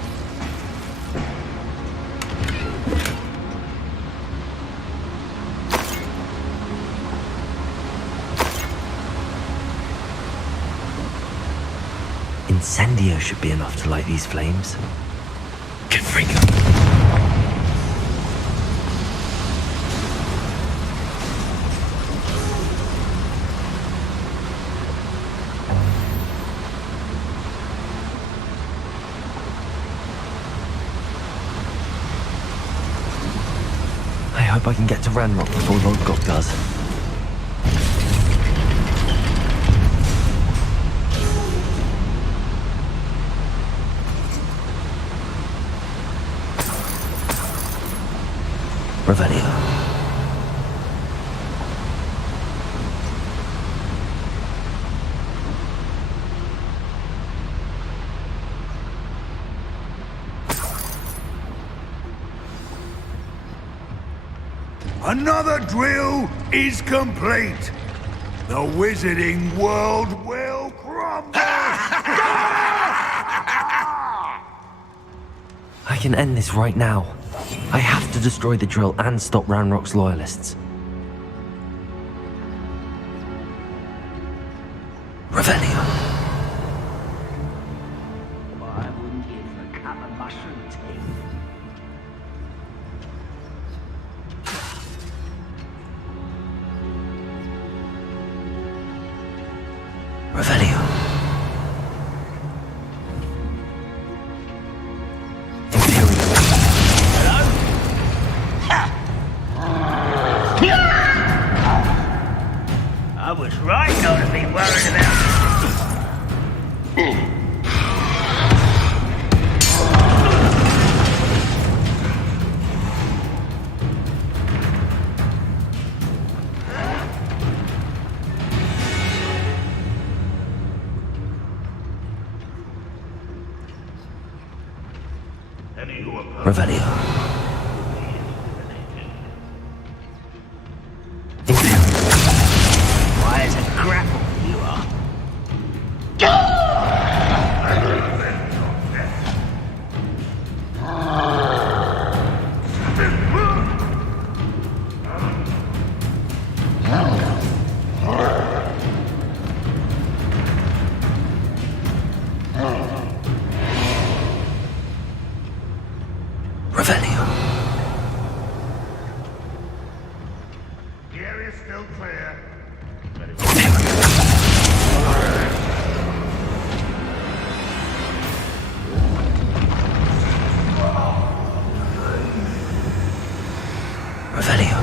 Incendio should be enough to light these flames. Confringo. I hope I can get to Ranrock before Lodgok does. Revelio. Another drill is complete. The wizarding world will crumble. I can end this right now. I have to destroy the drill and stop Ranrock's loyalists. Revelio. I wouldn't give a cup of mushroom tea. Revelio. Imperial. Any who oppose Revelio. Why, as a grapple, you are. Revelio. The area's still clear. Revelio.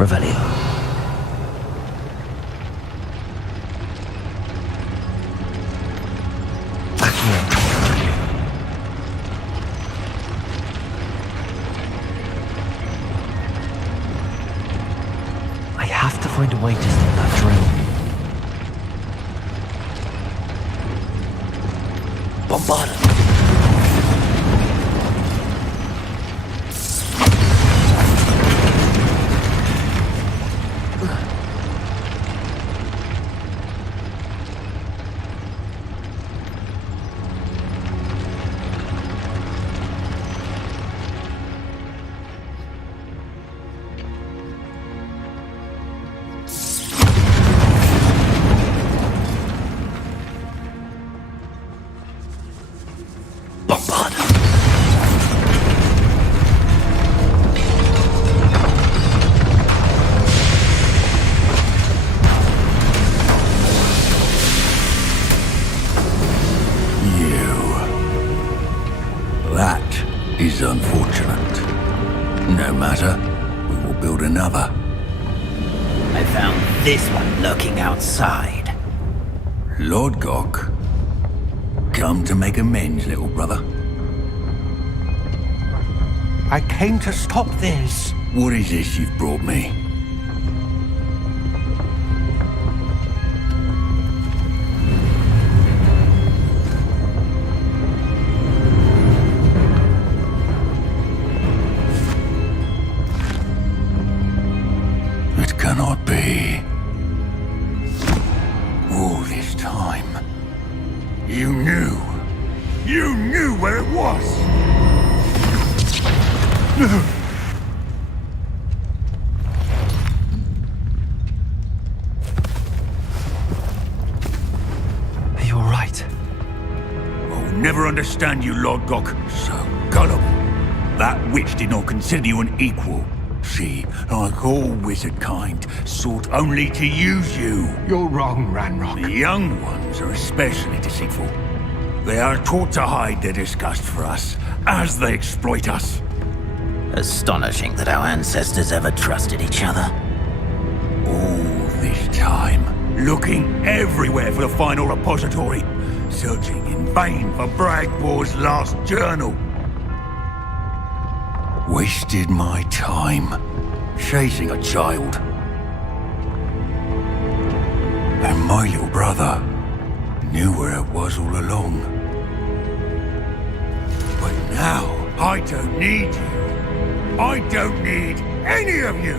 Revelio. I have to find a way to stop that drill. Bombard. is unfortunate. No matter, we will build another. I found this one lurking outside. Lord Gok, come to make amends, little brother. I came to stop this. What is this you've brought me? It cannot be. All this time, you knew where it was! Are you alright? I'll never understand you, Lord Gok. So gullible. That witch did not consider you an equal. She, like all wizard kind, sought only to use you. You're wrong, Ranrock. The young ones are especially deceitful. They are taught to hide their disgust for us, as they exploit us. Astonishing that our ancestors ever trusted each other. All this time, looking everywhere for the final repository, searching in vain for Bragbor's last journal. Wasted my time chasing a child. And my little brother knew where it was all along. But now, I don't need you. I don't need any of you.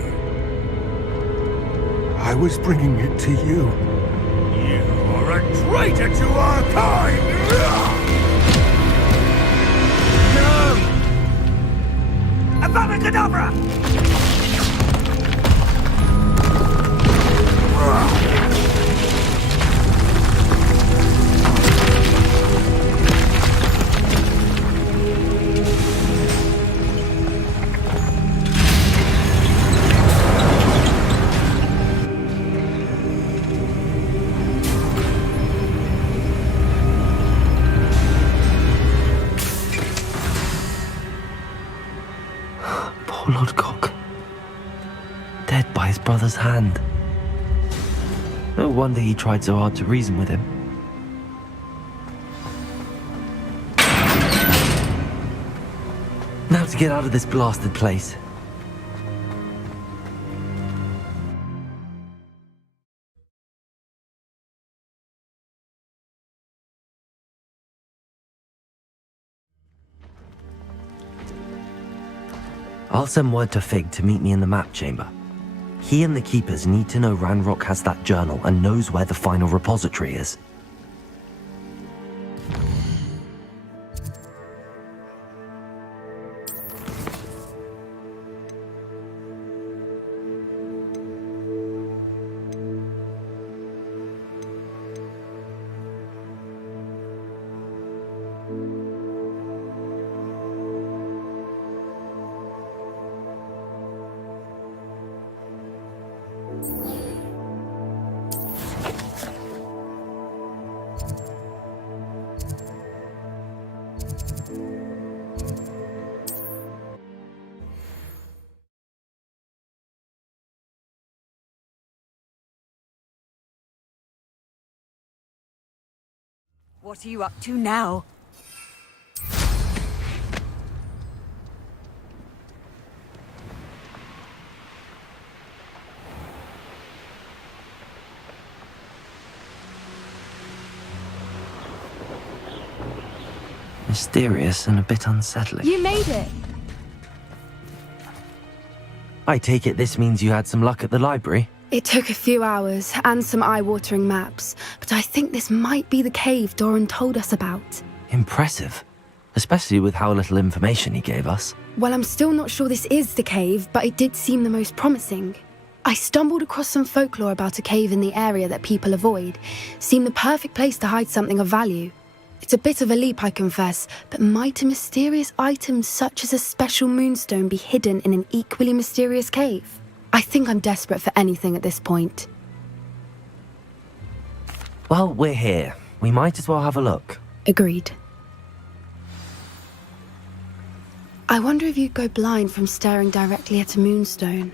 I was bringing it to you. You are a traitor to our kind! No! Avada Kedavra! Poor Lord Gok. Dead by his brother's hand. No wonder he tried so hard to reason with him. Now to get out of this blasted place. I'll send word to Fig to meet me in the map chamber. He and the Keepers need to know Ranrock has that journal and knows where the final repository is. What are you up to now? Mysterious and a bit unsettling. You made it! I take it this means you had some luck at the library? It took a few hours and some eye-watering maps, but I think this might be the cave Doran told us about. Impressive. Especially with how little information he gave us. Well, I'm still not sure this is the cave, but it did seem the most promising. I stumbled across some folklore about a cave in the area that people avoid. Seemed the perfect place to hide something of value. It's a bit of a leap, I confess, but might a mysterious item such as a special moonstone be hidden in an equally mysterious cave? I think I'm desperate for anything at this point. Well, we're here. We might as well have a look. Agreed. I wonder if you'd go blind from staring directly at a moonstone.